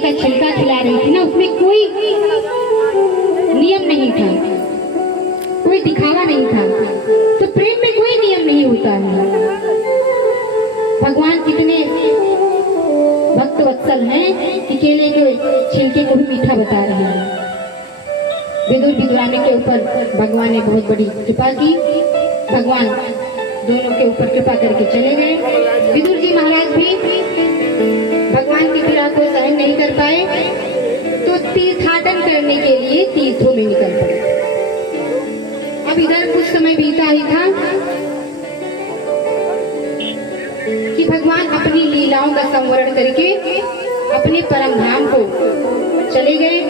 का छिलका खिला रही थी ना, उसमें कोई नियम नहीं था, कोई दिखावा नहीं था। तो प्रेम में कोई नियम नहीं होता है। भगवान कितने भक्त वत्सल हैं कि केले के छिलके को भी मीठा बता रहे हैं। विदुर विदुरानी के ऊपर भगवान ने बहुत बड़ी कृपा की। भगवान दोनों के ऊपर कृपा करके चले गए। विदुर जी महाराज भी भगवान की पीड़ा को सहन नहीं कर पाए, तो तीर्थाटन करने के लिए तीर्थों में निकल पड़े। अब इधर कुछ समय बीता ही था कि भगवान अपनी लीलाओं का संवरण करके अपने परम धाम को चले गए।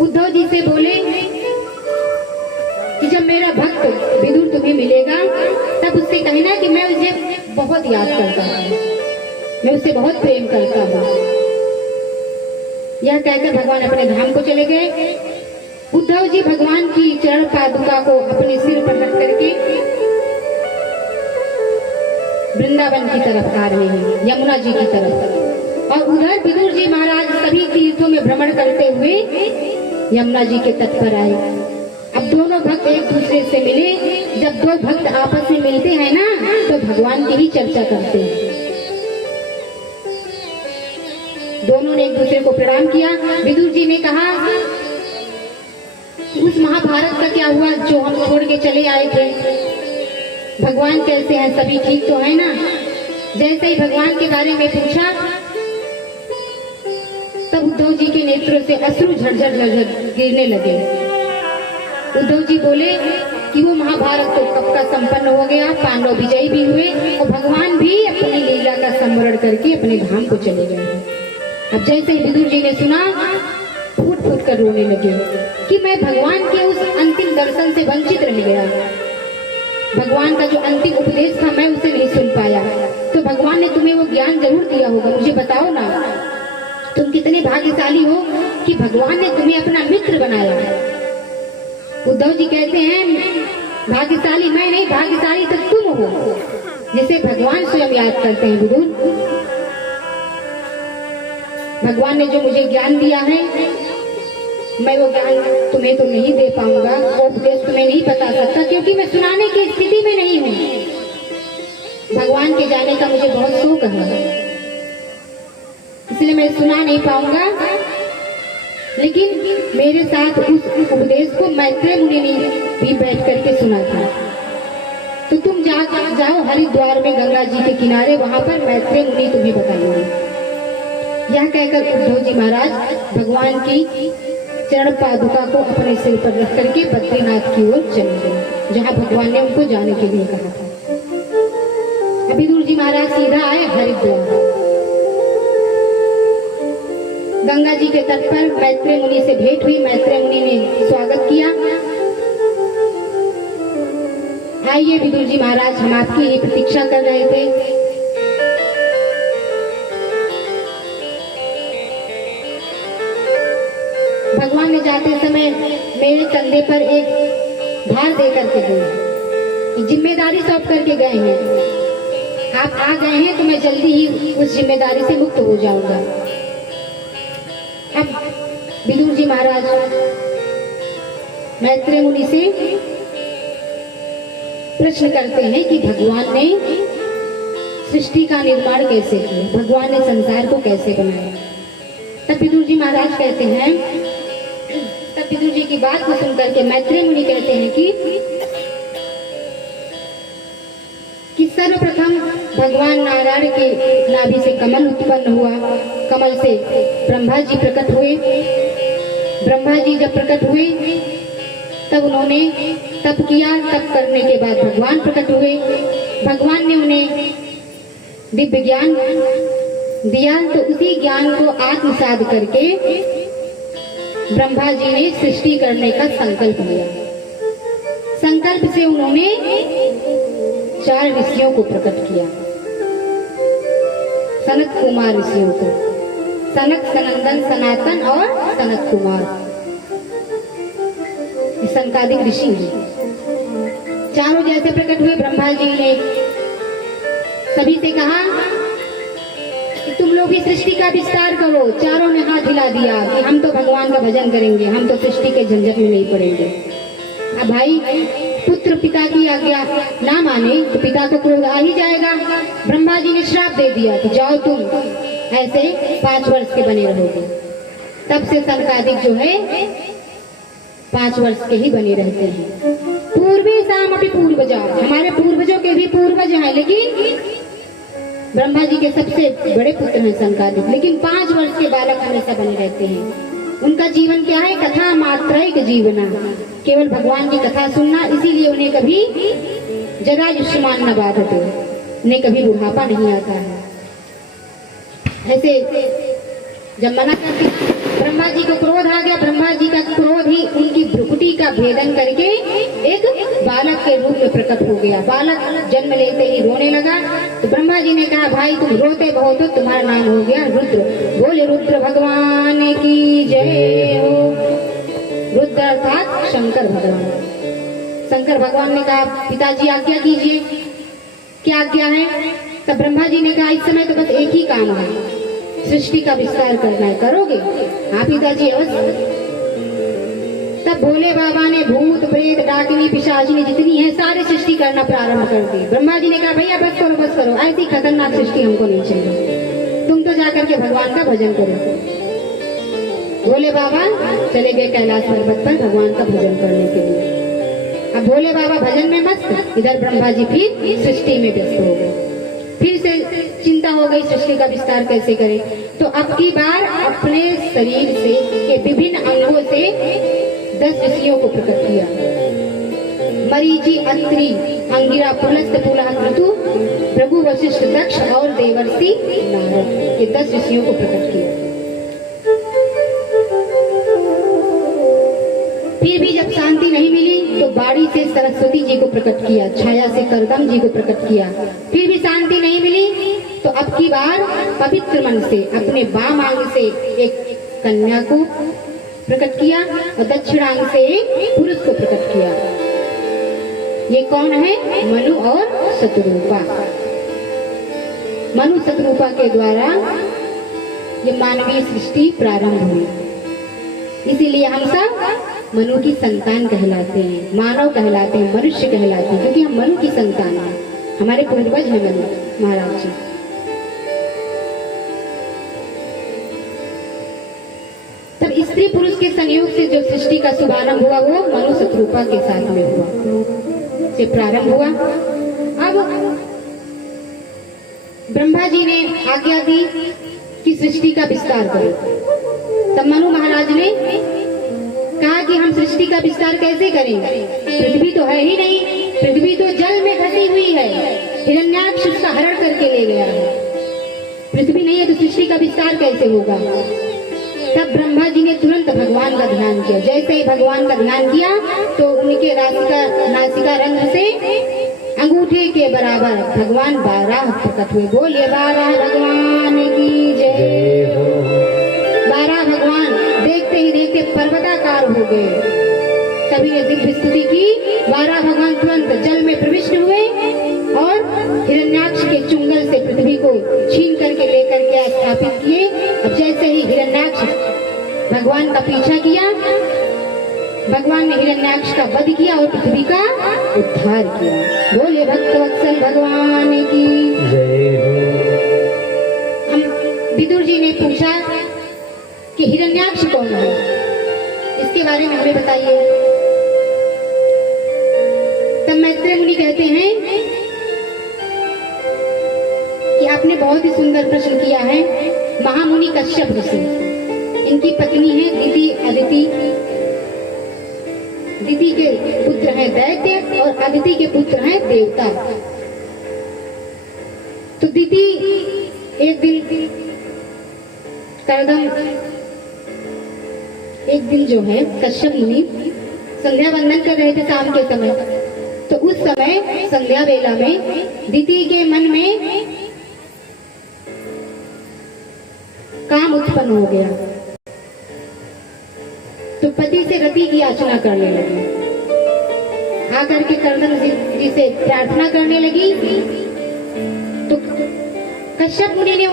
उद्धव जी से बोले कि जब मेरा भक्त विदुर तुम्हें मिलेगा तब उससे कहना कि मैं उसे बहुत याद करता हूँ, मैं उससे बहुत प्रेम करता हूँ। यह कहकर भगवान अपने धाम को चले गए। उद्धव जी भगवान की चरण पादुका को अपने सिर पर रख करके वृंदावन की तरफ आ रहे हैं, यमुना जी की तरफ। और उधर विदुर जी महाराज सभी तीर्थों में भ्रमण करते हुए यमुना जी के तट पर आए। अब दोनों भक्त एक दूसरे से मिले। जब दो भक्त आपस में मिलते हैं ना, तो भगवान की ही चर्चा करते हैं। दोनों ने एक दूसरे को प्रणाम किया। विदुर जी ने कहा, उस महाभारत का क्या हुआ जो हम छोड़ के चले आए थे? भगवान कैसे हैं? सभी ठीक तो है ना? जैसे ही भगवान के बारे में पूछा, तब उद्धव जी के नेत्रों से अश्रु झरझर गिरने लगे। उद्धव जी बोले कि वो महाभारत तो कब का संपन्न हो गया, पांडव विजयी भी हुए और भगवान भी अपनी लीला का संवरण करके अपने धाम को चले गए। अब जैसे ही विदुर जी ने सुना, फूट फूट कर रोने लगे कि मैं भगवान के उस अंतिम दर्शन से वंचित रह गया। भगवान का जो अंतिम उपदेश था मैं उसे नहीं सुन पाया। तो भगवान ने तुम्हें वो ज्ञान जरूर दिया होगा, मुझे बताओ ना, तुम कितने भाग्यशाली हो कि भगवान ने तुम्हें अपना मित्र बनाया। उद्धव जी कहते हैं, भाग्यशाली मैं नहीं, भाग्यशाली तो तुम हो जिसे भगवान स्वयं याद करते हैं। विदुर, भगवान ने जो मुझे ज्ञान दिया है, मैं वो ज्ञान तुम्हें तो नहीं दे पाऊंगा, वो उपदेश तुम्हें नहीं बता सकता, क्योंकि मैं सुनाने की स्थिति में नहीं हूँ। भगवान के जाने का मुझे बहुत शौक है, इसलिए मैं सुना नहीं पाऊंगा। लेकिन मेरे साथ उस उपदेश को मैत्रेय मुनि ने भी बैठ करके सुना था। तो तुम जाओ हरिद्वार में गंगा जी के किनारे, वहां पर मैत्रेय मुनि तुम्हें बताएंगे। यह कहकर उद्धव जी महाराज भगवान की चरण पादुका को अपने सिर पर रख करके बद्रीनाथ की ओर चले गए, जहाँ भगवान ने उनको जाने के लिए कहा था। विदुर जी महाराज सीधा आए हरिद्वार। गंगा जी के तट पर मैत्रेय मुनि से भेंट हुई। मैत्रेय मुनि ने स्वागत किया। आइए विदुर जी महाराज, हम आपकी ही प्रतीक्षा कर रहे थे। भगवान ने जाते समय मेरे कंधे पर एक भार दे करके गए, जिम्मेदारी सौंप करके गए हैं। आप आ गए हैं तो मैं जल्दी ही उस जिम्मेदारी से मुक्त हो जाऊंगा। अब विदुर जी महाराज मैत्रेय मुनि से प्रश्न करते हैं कि भगवान ने सृष्टि का निर्माण कैसे किया, भगवान ने संसार को कैसे बनाया। तब विदुर जी महाराज कहते हैं, तब विदुर जी की बात को सुनकर के मैत्रेय मुनि कहते हैं कि सर्वप्रथम भगवान नारायण के नाभि से कमल उत्पन्न हुआ। कमल से ब्रह्मा जी प्रकट हुए। ब्रह्मा जी जब प्रकट हुए तब उन्होंने तप किया। तप करने के बाद भगवान प्रकट हुए। भगवान ने उन्हें दिव्य ज्ञान दिया, तो उसी ज्ञान को आत्मसात करके ब्रह्मा जी ने सृष्टि करने का संकल्प लिया। संकल्प से उन्होंने 4 ऋषियों को प्रकट किया। सनत कुमार ऋषियों को, सनक, सनंदन, सनातन और सनत कुमार, सनकादिक ऋषि चारों जैसे प्रकट हुए। ब्रह्मा जी ने सभी से कहा कि तुम लोग लोग भी सृष्टि का विस्तार करो। चारों ने हाथ हिला दिया कि हम तो भगवान का भजन करेंगे, हम तो सृष्टि के झंझट में नहीं पड़ेंगे। अब भाई पुत्र पिता की आज्ञा ना माने तो पिता को क्रोध आ ही जाएगा। ब्रह्मा जी ने श्राप दे दिया कि जाओ तुम ऐसे 5 वर्ष के बने रहोगे। तब से सनकादिक जो है 5 वर्ष के ही बने रहते हैं। पूर्वी शाम अभी पूर्वजा, हमारे पूर्वजों के भी पूर्वज हैं, लेकिन ब्रह्मा जी के सबसे बड़े पुत्र हैं सनकादिक, लेकिन 5 वर्ष के बालक हमेशा बने रहते हैं। उनका जीवन क्या है? कथा मात्रैक जीवना, केवल भगवान की कथा सुनना। इसीलिए उन्हें कभी जरायुष्मान न बाधते, उन्हें कभी बुढ़ापा नहीं आता है। ऐसे जब मना करके ब्रह्मा जी को क्रोध आ गया, ब्रह्मा जी का क्रोध ही उनकी भ्रुकुटी का भेदन करके एक बालक के रूप में प्रकट हो गया। बालक जन्म लेते ही रोने लगा तो ब्रह्मा जी ने कहा, भाई तुम रोते बहुत हो, तुम्हारा नाम हो गया रुद्र। बोले रुद्र भगवान की जय हो। रुद्र अर्थात शंकर भगवान। शंकर भगवान ने कहा, पिताजी आज्ञा कीजिए। क्या आज्ञा है? तब ब्रह्मा जी ने कहा, इस समय तो बस एक ही काम है, सृष्टि का विस्तार करना है। करोगे? हाँ पिताजी अवश्य। तब भोले बाबा ने भूत प्रेत डाकिनी पिशाचिनी जितनी है सारे सृष्टि करना प्रारंभ कर दी। ब्रह्मा जी ने कहा, भैया बस करो बस करो, ऐसी खतरनाक सृष्टि हमको नहीं चाहिए, तुम तो जाकर के भगवान का भजन करो। भोले बाबा चले गए कैलाश पर्वत पर भगवान का भजन करने के लिए। अब भोले बाबा भजन में मस्त, इधर ब्रह्मा जी फिर सृष्टि में व्यस्त हो गए। फिर से चिंता हो गई सृष्टि का विस्तार कैसे करें। तो अब की बार अपने शरीर से के विभिन्न अंगों से 10 ऋषियों को प्रकट किया। मरीचि, अत्रि, अंगिरा, पुलस्त, पुलह, क्रतु, भृगु, वशिष्ठ, दक्ष और देवर्षि नारद, ये 10 ऋषियों को प्रकट किया। फिर भी जब शांति नहीं मिली तो बाड़ी से सरस्वती जी को प्रकट किया, छाया से करदम जी को प्रकट किया। फिर भी शांति नहीं मिली तो अब की बार पवित्र मन से अपने वाम अंग से एक कन्या को प्रकट किया और दक्षिणांग से एक पुरुष को प्रकट किया। ये कौन है? मनु और शतरूपा। मनु शतरूपा के द्वारा ये मानवीय सृष्टि प्रारंभ हुई। इसीलिए हम सब मनु की संतान कहलाते हैं, मानव कहलाते हैं, मनुष्य कहलाते हैं, क्योंकि हम मनु की संतान हैं। हमारे पूर्वज हैं मनु महाराज जी। तब स्त्री पुरुष के संयोग से जो सृष्टि का शुभारंभ हुआ वो मनु शतरूपा के साथ में हुआ, से प्रारंभ हुआ। अब ब्रह्मा जी ने आज्ञा दी कि सृष्टि का विस्तार करो। तब मनु महाराज ने कहा कि हम सृष्टि का विस्तार कैसे करें? पृथ्वी तो है ही नहीं, पृथ्वी तो जल में घसी हुई है, हिरण्याक्ष उसका हरण करके ले गया है। पृथ्वी नहीं है तो सृष्टि का विस्तार कैसे होगा? तब ब्रह्मा जी ने तुरंत भगवान का ध्यान किया। जैसे ही भगवान का ध्यान किया तो उनके नासिका रंध्र से अंगूठे के बराबर भगवान 12 प्रकट हुए। बोलिए 12 भगवान की जय हो। 12 भगवान देखते ही देखते पर्वताकार हो गए। सभी ने दिव्य स्तुति की। 12 भगवान तुरंत जल में प्रविष्ट हुए और हिरण्याक्ष के चुंगल से पृथ्वी को छीन करके लेकर के स्थापित किए। अब जैसे ही हिरण्याक्ष भगवान का पीछा किया, भगवान ने हिरण्याक्ष का वध किया और पृथ्वी का उद्धार किया। बोले भक्तवत्सल भगवान की जय हो। हम विदुर जी ने पूछा कि हिरण्याक्ष कौन है, इसके बारे में हमें बताइए। तब मैत्रेय मुनि कहते हैं कि आपने बहुत ही सुंदर प्रश्न किया है। महामुनि कश्यप ऋषि, इनकी पत्नी है दिति अदिति। दिति के पुत्र हैं दैत्य और अदिति के पुत्र हैं देवता। तो दिति एक दिन जो है कश्यप मुनि संध्या वंदन कर रहे थे शाम के समय। तो उस समय संध्या वेला में दिति के मन में काम उत्पन्न हो गया। तो पति से रति की याचना करने लगी, आकर के कर्दम जी से प्रार्थना करने लगी। तो कश्यप मुनि ने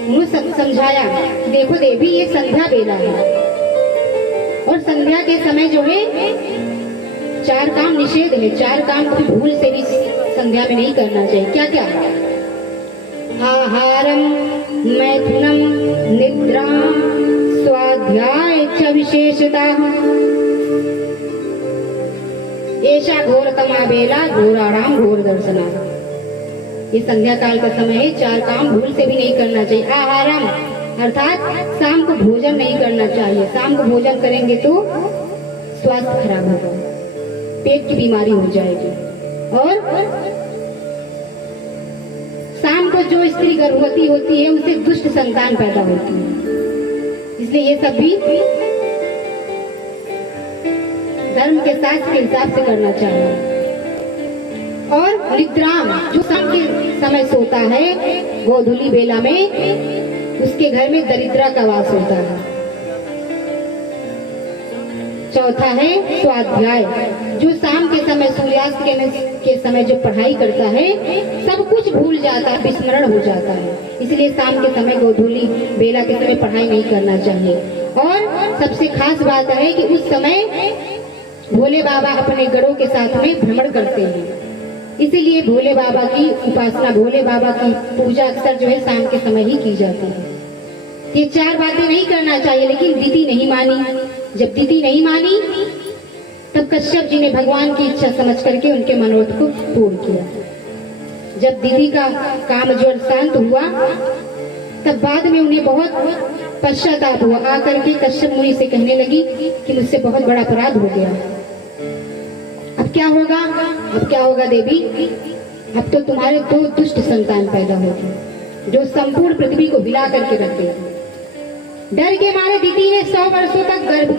उन्होंने समझाया, देखो देवी ये संध्या बेला है और संध्या के समय जो है 4 काम निषेध है। 4 काम को भूल से भी संध्या में नहीं करना चाहिए। क्या क्या? आहारम, मैथुनम, निद्रा, स्वाध्याय च विशेषतः। ऐसा घोरतमा बेला घोराराम घोर दर्शना। ये संध्या काल का समय है, 4 काम भूल से भी नहीं करना चाहिए। आहारम अर्थात शाम को भोजन नहीं करना चाहिए। शाम को भोजन करेंगे तो स्वास्थ्य खराब होगा, पेट की बीमारी हो जाएगी। और शाम को जो स्त्री गर्भवती होती है उसे दुष्ट संतान पैदा होती है, इसलिए ये सब भी धर्म के शास्त्र के हिसाब से करना चाहिए। और निद्राम, जो शाम के समय सोता है गोधूली बेला में, उसके घर में दरिद्रा का वास होता है। चौथा है स्वाध्याय, जो शाम के समय सूर्यास्त के समय जो पढ़ाई करता है सब कुछ भूल जाता है, विस्मरण हो जाता है, इसलिए शाम के समय गोधूली बेला के समय पढ़ाई नहीं करना चाहिए। और सबसे खास बात है कि उस समय भोले बाबा अपने गणों के साथ में भ्रमण करते हैं, इसीलिए भोले बाबा की उपासना, भोले बाबा की पूजा अक्सर जो है शाम के समय ही की जाती है। ये 4 बातें नहीं करना चाहिए, लेकिन दीदी नहीं मानी। जब दीदी नहीं मानी तब कश्यप जी ने भगवान की इच्छा समझ करके उनके मनोरथ को पूर्ण किया। जब दीदी का काम ज्वर शांत हुआ तब बाद में उन्हें बहुत पश्चाताप हुआ। आकर के कश्यप मुनि से कहने लगी कि मुझसे बहुत बड़ा अपराध हो गया, अब क्या होगा? अब क्या होगा देवी? अब तो तुम्हारे 2 दुष्ट संतान पैदा होंगे जो संपूर्ण पृथ्वी को हिला करके रख देंगे। डर के मारे दीदी ने 100 वर्षों तक गर्भ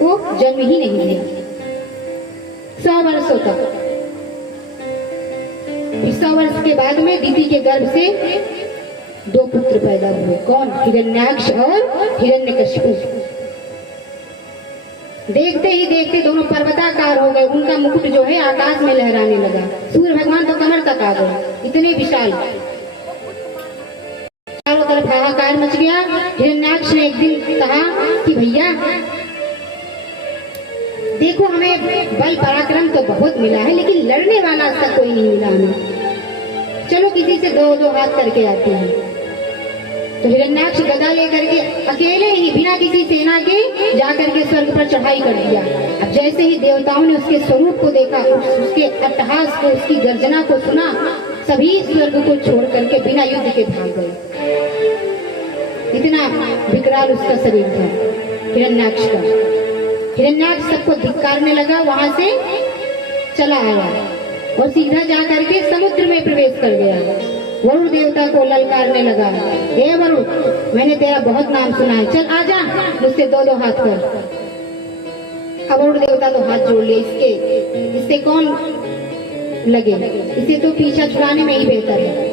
को जन्म ही नहीं दिया। 100 वर्षों तक। 100 वर्ष के बाद में दीदी के गर्भ से 2 पुत्र पैदा हुए। कौन? हिरण्याक्ष और हिरण्यकशिपु। देखते ही देखते दोनों पर्वताकार हो गए। उनका मुकुट जो है आकाश में लहराने लगा। सूर्य भगवान तो कमर तक आ गए, इतने विशाल। चारों तरफ हाहाकार मच गया। हिरण्याक्ष ने एक दिन कहा कि भैया देखो, हमें बल पराक्रम तो बहुत मिला है, लेकिन लड़ने वाला ऐसा कोई नहीं मिला हमें। चलो किसी से 2-2 हाथ करके आते हैं। तो हिरण्याक्ष गदा लेकर के अकेले ही बिना किसी सेना के जाकर के स्वर्ग पर चढ़ाई कर दिया। अब जैसे ही देवताओं ने उसके स्वरूप को देखा, उसके अट्टहास को, उसकी गर्जना को सुना, सभी स्वर्ग को छोड़ करके बिना युद्ध के भाग गए। इतना विकराल उसका शरीर था हिरण्याक्ष का। हिरण्याक्ष सबको धिक्कारने लगा, वहां से चला आया और सीधा जा करके समुद्र में प्रवेश कर गया। वरुण देवता को ललकारने लगा, हे वरुण, मैंने तेरा बहुत नाम सुना है, चल आजा, मुझसे 2-2 हाथ कर। अब वरुण देवता तो हाथ जोड़ लिए, इससे कौन लगे, इसे तो पीछा छुड़ाने में ही बेहतर है।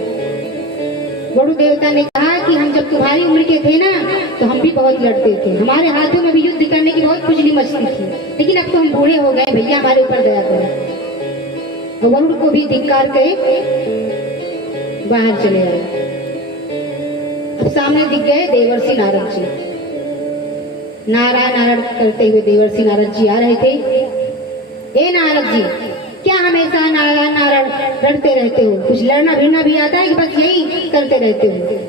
वरुण देवता ने कहा कि हम जब तुम्हारी उम्र के थे ना तो हम भी बहुत लड़ते थे, हमारे हाथों में भी युद्ध करने की बहुत खुजली मचती थी, लेकिन अब तो हम बूढ़े हो गए, भैया हमारे ऊपर दया करो। वरुण को भी धिक्कार के बाहर चले आए। अब सामने दिख गए देवर्षि नारद जी। नारायण नारायण करते हुए देवर्षि नारद जी आ रहे थे। ए नारद जी, क्या हमेशा नारायण नारायण लड़ते रहते हो? कुछ लड़ना भिड़ना भी आता है कि बस यही करते रहते हो?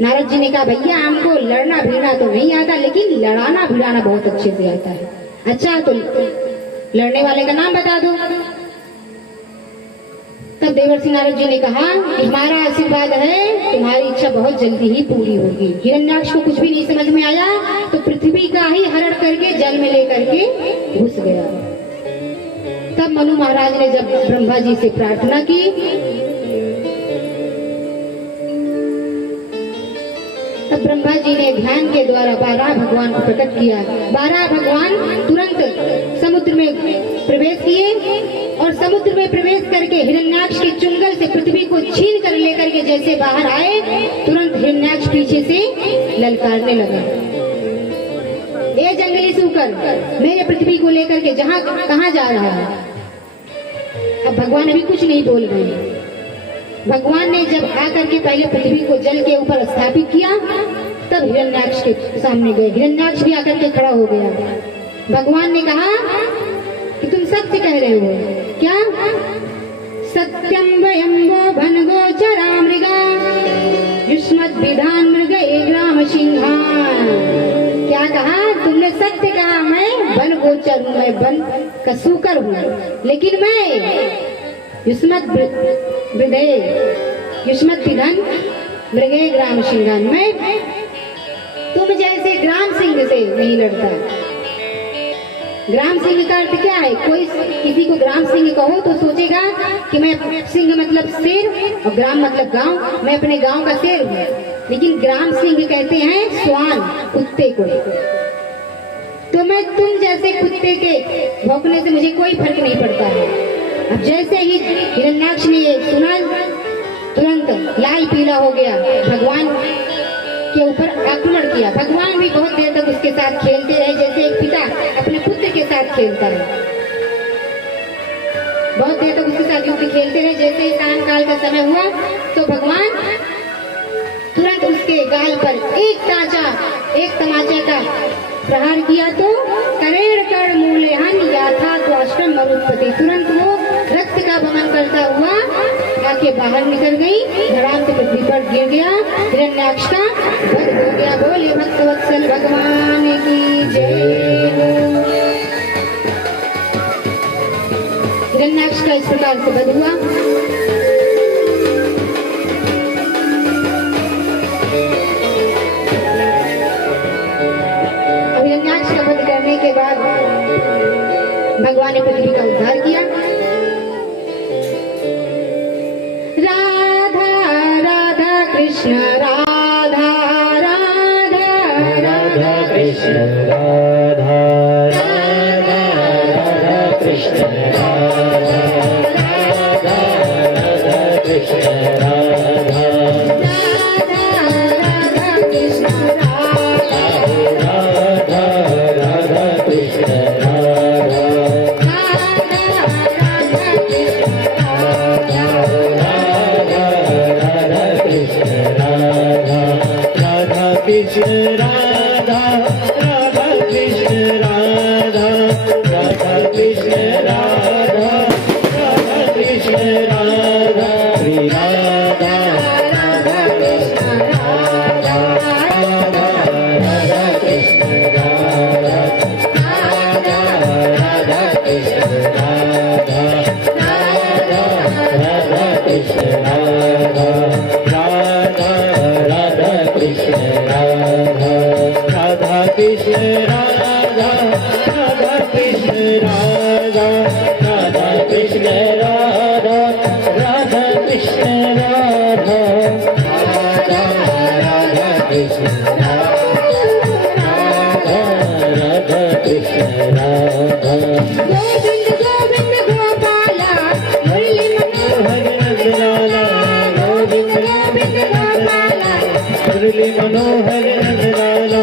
नारद जी ने कहा, भैया हमको लड़ना भिड़ना तो नहीं आता, लेकिन लड़ाना भिड़ाना बहुत अच्छे से आता है। अच्छा, तो लड़ने वाले का नाम बता दो। तब देवर्षि नारद जी ने कहा, हमारा आशीर्वाद है, तुम्हारी इच्छा बहुत जल्दी ही पूरी होगी। हिरण्याक्ष को कुछ भी नहीं समझ में आया तो पृथ्वी का ही हरण करके जल में लेकर के घुस गया। तब मनु महाराज ने जब ब्रह्मा जी से प्रार्थना की, तब ब्रह्मा जी ने ध्यान के द्वारा 12 भगवान को प्रकट किया। 12 भगवान तुरंत समुद्र में प्रवेश किए और समुद्र में प्रवेश करके हिरण्याक्ष के चुंगल से पृथ्वी को छीन कर लेकर के जैसे बाहर आए, तुरंत हिरण्याक्ष पीछे से ललकारने लगा, ए जंगली सूकर, मेरे पृथ्वी को लेकर के कहाँ जा रहा है? अब भगवान अभी कुछ नहीं बोल रहे। भगवान ने जब आकर के पहले पृथ्वी को जल के ऊपर स्थापित किया, तब हिरण्याक्ष के सामने गए। हिरण्याक्ष भी आकर के खड़ा हो गया। भगवान ने कहा कि तुम सत्य कह रहे हो क्या? सत्यम वयम वो भनगो चरा मृगा युष्मद् विधान मृग ग्राम सिंहान। क्या कहा तुमने? सत्य कहा। मैं वन गोचर हूँ, मैं वन का सूकर हूँ, लेकिन मैं युष्मद् विधान मृगे ग्राम सिंहान, मैं तुम जैसे ग्राम सिंह से नहीं लड़ता। ग्राम सिंह का अर्थ क्या है? कोई किसी को ग्राम सिंह कहो तो सोचेगा कि मैं, सिंह मतलब शेर और ग्राम मतलब गांव, मैं अपने गांव का शेर हूँ। लेकिन ग्राम सिंह कहते हैं स्वान, कुत्ते को। तो मैं तुम जैसे कुत्ते के भौंकने से मुझे कोई फर्क नहीं पड़ता है। अब जैसे ही हिरण्याक्ष ने ये सुना, तुरंत लाल पीला हो गया, भगवान के ऊपर आक्रमण किया। भगवान भी बहुत देर तक उसके साथ खेलते रहे, जैसे एक पिता अपने पुत्र के साथ खेलता है। बहुत देर तक उसके साथ युद्ध खेलते रहे। जैसे सांझ काल का समय हुआ तो भगवान तुरंत उसके गाल पर एक तमाचे का प्रहार किया, तो करेड़ कर मूल्यहान याथा तो अष्टम मरुत्पत्ति। तुरंत वो रक्त का वमन करता हुआ आके बाहर निकल गई, धड़ाम से पृथ्वी पर गिर गया। हिरण्याक्ष का वध हो गया। बोले भक्तवत्सल भगवान की जय। हिरण्याक्ष का इस प्रकार से वध हुआ। अब हिरण्याक्ष का वध करने के बाद भगवान ने पृथ्वी का उद्धार किया। कृष्ण राधा राधा राधा कृष्ण राधा राधा राधा कृष्ण राधा राधा राधा कृष्ण राधा राधा कृष्ण राधा राधा राधा कृष्ण राधा कृष्ण राधा राधा कृष्ण राधा राधा कृष्ण राधा राधा कृष्ण राधा श्री राधा राधा कृष्ण राधा राधा राधा कृष्ण राधा राधा राधा कृष्ण राधा राधा राधा कृष्ण राधा राधा राधा कृष्ण राधा कृष्ण राधा राधा कृष्ण राधा राधा कृष्ण राधा राधा कृष्ण राधा राधा राधा कृष्ण राधा राधा कृष्ण राधा गोविंद गोविंद गोपाला मुरली मनोहर नंदलाला गोविंद गोविंद गोपाला मुरली मनोहर नंदलाला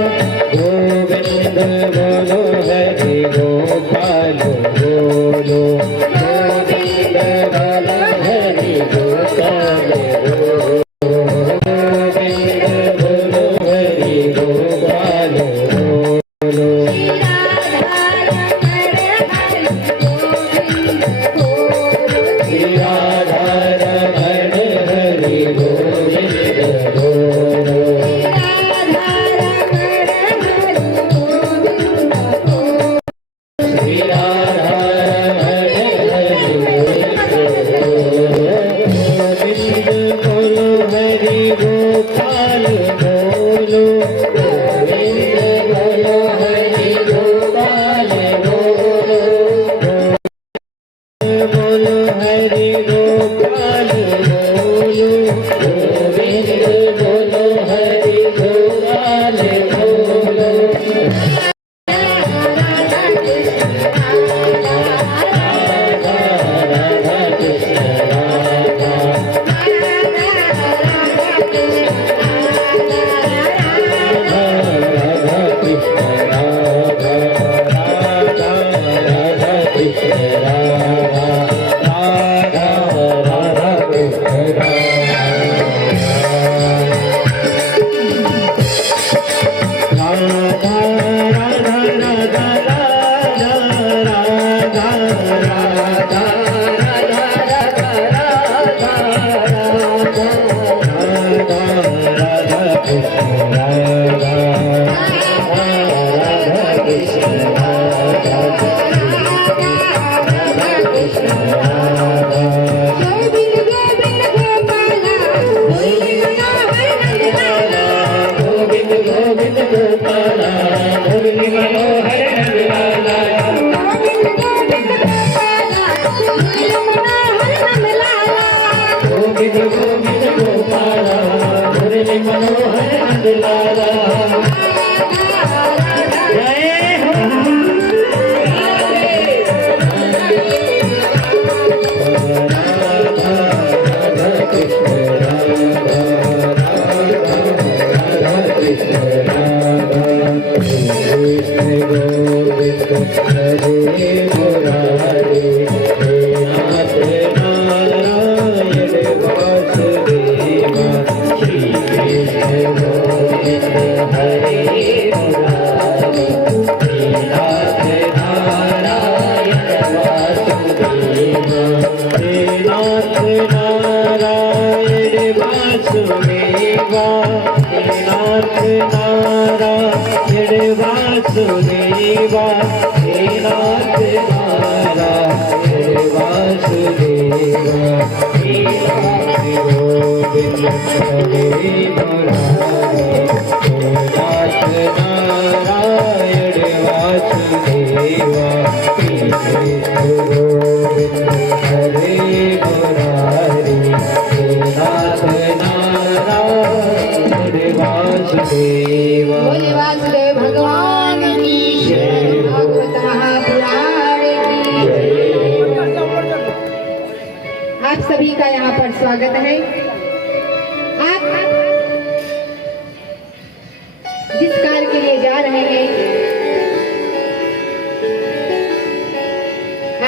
गोविंद बोलो हरि गोपाल बोलो गोविंद बोलो हरि गोपाल बोलो गोविंद बोलो हरि गोपाल बोलो श्री राधा रमण हरि गोविंद बोलो श्री राधा रमण बोले वासुदेव भगवान की जय, भागवत महापुराण की जय। आप सभी का यहाँ पर स्वागत है। आप जिस कार्य के लिए जा रहे हैं,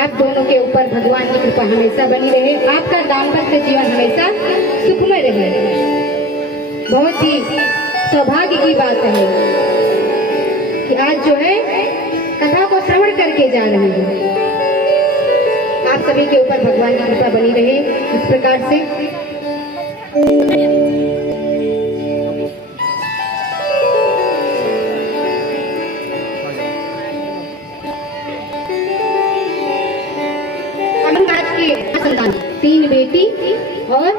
आप दोनों के ऊपर भगवान की कृपा हमेशा बनी रहे। आपका दाम्पत्य जीवन हमेशा सुखमय रहे। बहुत ही सौभाग्य की बात है कि आज जो है कथा को श्रवण करके जा रहे हैं। आप सभी के ऊपर भगवान की कृपा बनी रहे। इस प्रकार से आज के संतान 3 बेटी और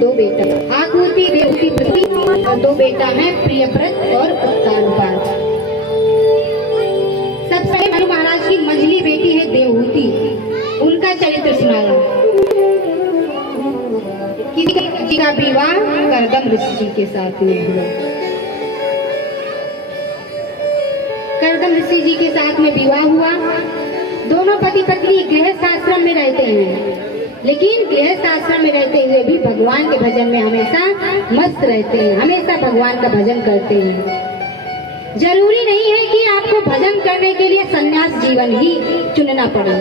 2 बेटा। आकृति देवती पृथ्वी और 2 बेटा है प्रियव्रत और उत्तानपाद। सबसे मनु महाराज की मंझली बेटी है देवहूति। उनका चरित्र सुनाया। किसी का विवाह करदम ऋषि जी के साथ में हुआ। करदम ऋषि जी के साथ में विवाह हुआ। दोनों पति पत्नी गृहस्थ आश्रम में रहते हैं, लेकिन गृहस्थ आश्रम में रहते हुए भी भगवान के भजन में हमेशा मस्त रहते हैं, हमेशा भगवान का भजन करते हैं। जरूरी नहीं है कि आपको भजन करने के लिए संन्यास जीवन ही चुनना पड़े।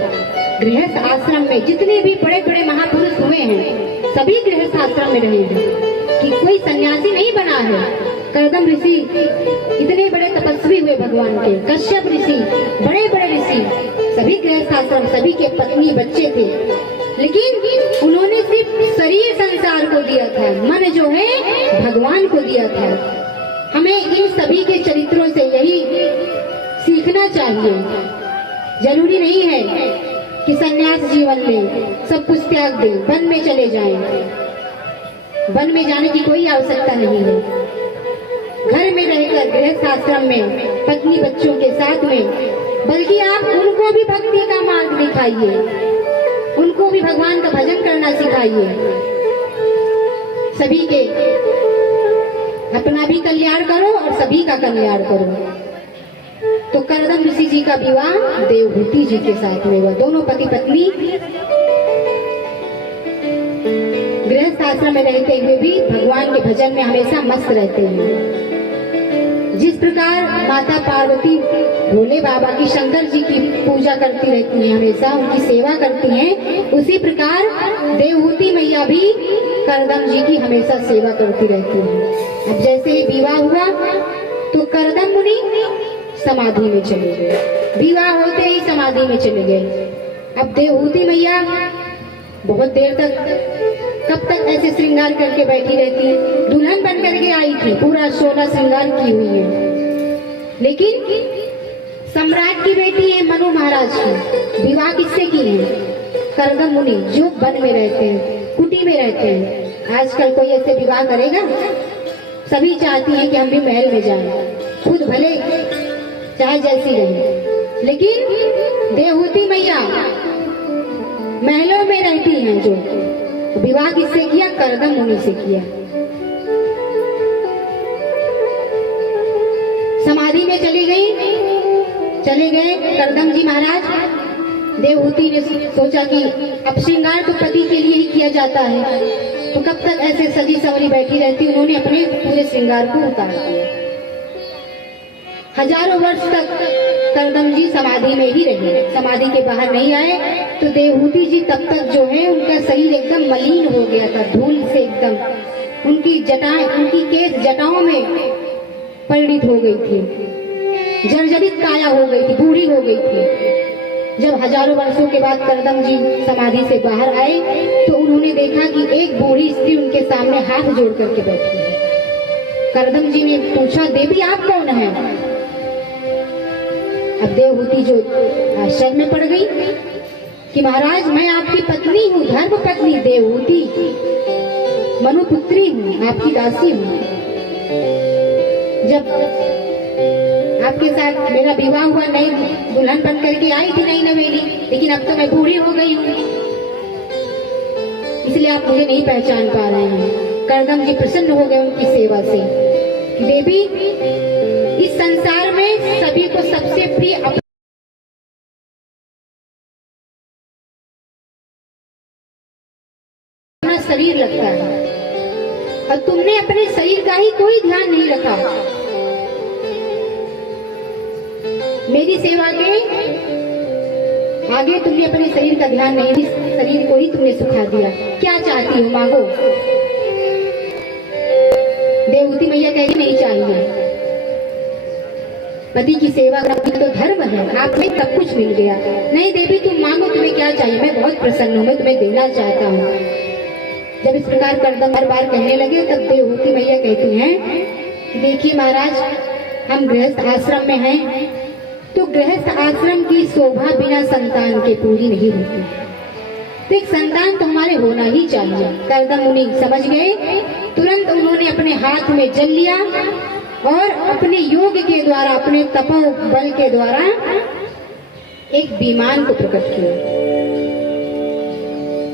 गृहस्थ आश्रम में जितने भी बड़े बड़े महापुरुष हुए हैं, सभी गृहस्थ आश्रम में रहे हैं, कि कोई सन्यासी नहीं बना है। करदम ऋषि इतने बड़े तपस्वी हुए भगवान के, कश्यप ऋषि, बड़े बड़े ऋषि, सभी गृहस्थ आश्रम, सभी के पत्नी बच्चे थे, लेकिन उन्होंने सिर्फ शरीर संसार को दिया था, मन जो है भगवान को दिया था। हमें इन सभी के चरित्रों से यही सीखना चाहिए। जरूरी नहीं है कि सन्यास जीवन में सब कुछ त्याग दें, वन में चले जाएं। वन में जाने की कोई आवश्यकता नहीं है। घर में रहकर गृहस्थ आश्रम में पत्नी बच्चों के साथ में, बल्कि आप उनको भी भक्ति का मार्ग दिखाइए, उनको भी भगवान का भजन करना सिखाइए। सभी के अपना भी कल्याण करो और सभी का कल्याण करो। तो करदम ऋषि जी का विवाह देवहूति जी के साथ में हुआ। दोनों पति पत्नी गृहस्थ आश्रम में रहते हुए भी भगवान के भजन में हमेशा मस्त रहते हैं। जिस प्रकार माता पार्वती भोले बाबा की, शंकर जी की पूजा करती रहती हैं, हमेशा उनकी सेवा करती हैं, उसी प्रकार देवहूति मैया भी करदम जी की हमेशा सेवा करती रहती हैं। अब जैसे ही विवाह हुआ तो करदम मुनि समाधि में चले गए। विवाह होते ही समाधि में चले गए। अब देवहूति मैया बहुत देर तक कब तक ऐसे श्रृंगार करके बैठी रहती? दुल्हन बन करके आई थी, पूरा 16 श्रृंगार की हुई है। लेकिन सम्राट की बेटी है मनु महाराज की, विवाह किससे की है? करदम मुनि, जो वन में रहते हैं, कुटी में रहते हैं। आजकल कोई ऐसे विवाह करेगा? सभी चाहती हैं कि हम भी महल में जाएं, खुद भले चाहे जैसी रहे। लेकिन देवहूति मैया महलों में रहती हैं। जो विवाह किससे किया? करदम मुनि से किया। समाधि में चले गए करदम जी महाराज। देवहूति ने सोचा कि अब श्रृंगार तो पति के लिए ही किया जाता है, तो कब तक ऐसे सजी संवरी बैठी रहती? उन्होंने अपने पूरे श्रृंगार को उतार दिया। हजारों वर्ष तक करदम जी समाधि में ही रहे, समाधि के बाहर नहीं आए। तो देवहूति जी तब तक जो है उनका शरीर एकदम मलिन हो गया था, धूल से एकदम उनकी जटाएं, उनकी केस जटाओं में परिणित हो गई थी, जर्जरित काया हो गई थी, बूढ़ी हो गई थी। जब हजारों वर्षों के बाद करदम जी समाधि से बाहर आए तो उन्होंने देखा कि एक बूढ़ी स्त्री उनके सामने हाथ जोड़ करके बैठी है। करदम जी ने पूछा, देवी आप कौन है? अब देवहूति जो आश्चर्य में पड़ गई कि महाराज मैं आपकी पत्नी हूँ, धर्म पत्नी देवहूति, मनुपुत्री हूँ, आपकी दासी हूँ। जब आपके साथ मेरा विवाह हुआ, नई दुल्हन बन करके आई थी, नई नवेली, लेकिन अब तो मैं बूढ़ी हो गई हूँ, इसलिए आप मुझे नहीं पहचान पा रहे हैं। करदम जी प्रसन्न हो गए उनकी सेवा से। देवी, इस संसार में सभी को सबसे प्रिय अपना शरीर लगता है, और तुमने अपने शरीर का ही कोई ध्यान नहीं रखा। मेरी सेवा के आगे तुमने अपने शरीर का ध्यान नहीं दिया, शरीर को ही तुमने सुखा दिया। क्या चाहती हो मांगो। देवहूति मैया कह नहीं चाहिए, पति की सेवा करना तो धर्म है, आपने सब कुछ मिल गया। नहीं देवी तुम मांगो, तुम्हें क्या चाहिए? मैं बहुत प्रसन्न हूँ, मैं तुम्हें देना चाहता हूँ। जब इस प्रकार करदम हर बार कहने लगे तब देवहूति मैया कहती हैं, देखिए महाराज हम गृहस्थ आश्रम में हैं, तो गृहस्थ आश्रम की शोभा बिना संतान के पूरी नहीं होती, तो एक संतान तो हमारे होना ही चाहिए। करदम मुनि समझ गए, तुरंत उन्होंने अपने हाथ में जल लिया और अपने योग के द्वारा, अपने तपो बल के द्वारा एक विमान को प्रकट किया,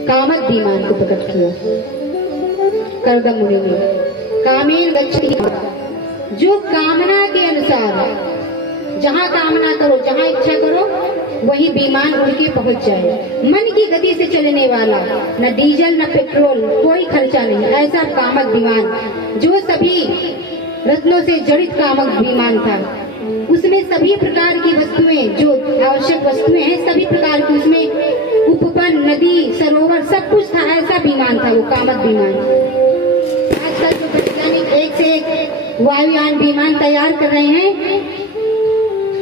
कामत विमान को प्रकट किया। करदम मुनि ने कामेन गच्छति, जो कामना के अनुसार जहाँ कामना करो, जहाँ इच्छा करो, वही विमान उड़ के पहुंच जाए। मन की गति से चलने वाला, न डीजल न पेट्रोल, कोई खर्चा नहीं, ऐसा कामक विमान जो सभी रत्नों से जड़ित कामक विमान था। उसमें सभी प्रकार की वस्तुएं, जो आवश्यक वस्तुएं हैं सभी प्रकार की, उसमें उपवन, नदी, सरोवर सब कुछ था। ऐसा विमान था वो कामक विमान। आजकल जो वैज्ञानिक एक से एक वायुयान विमान तैयार कर रहे हैं,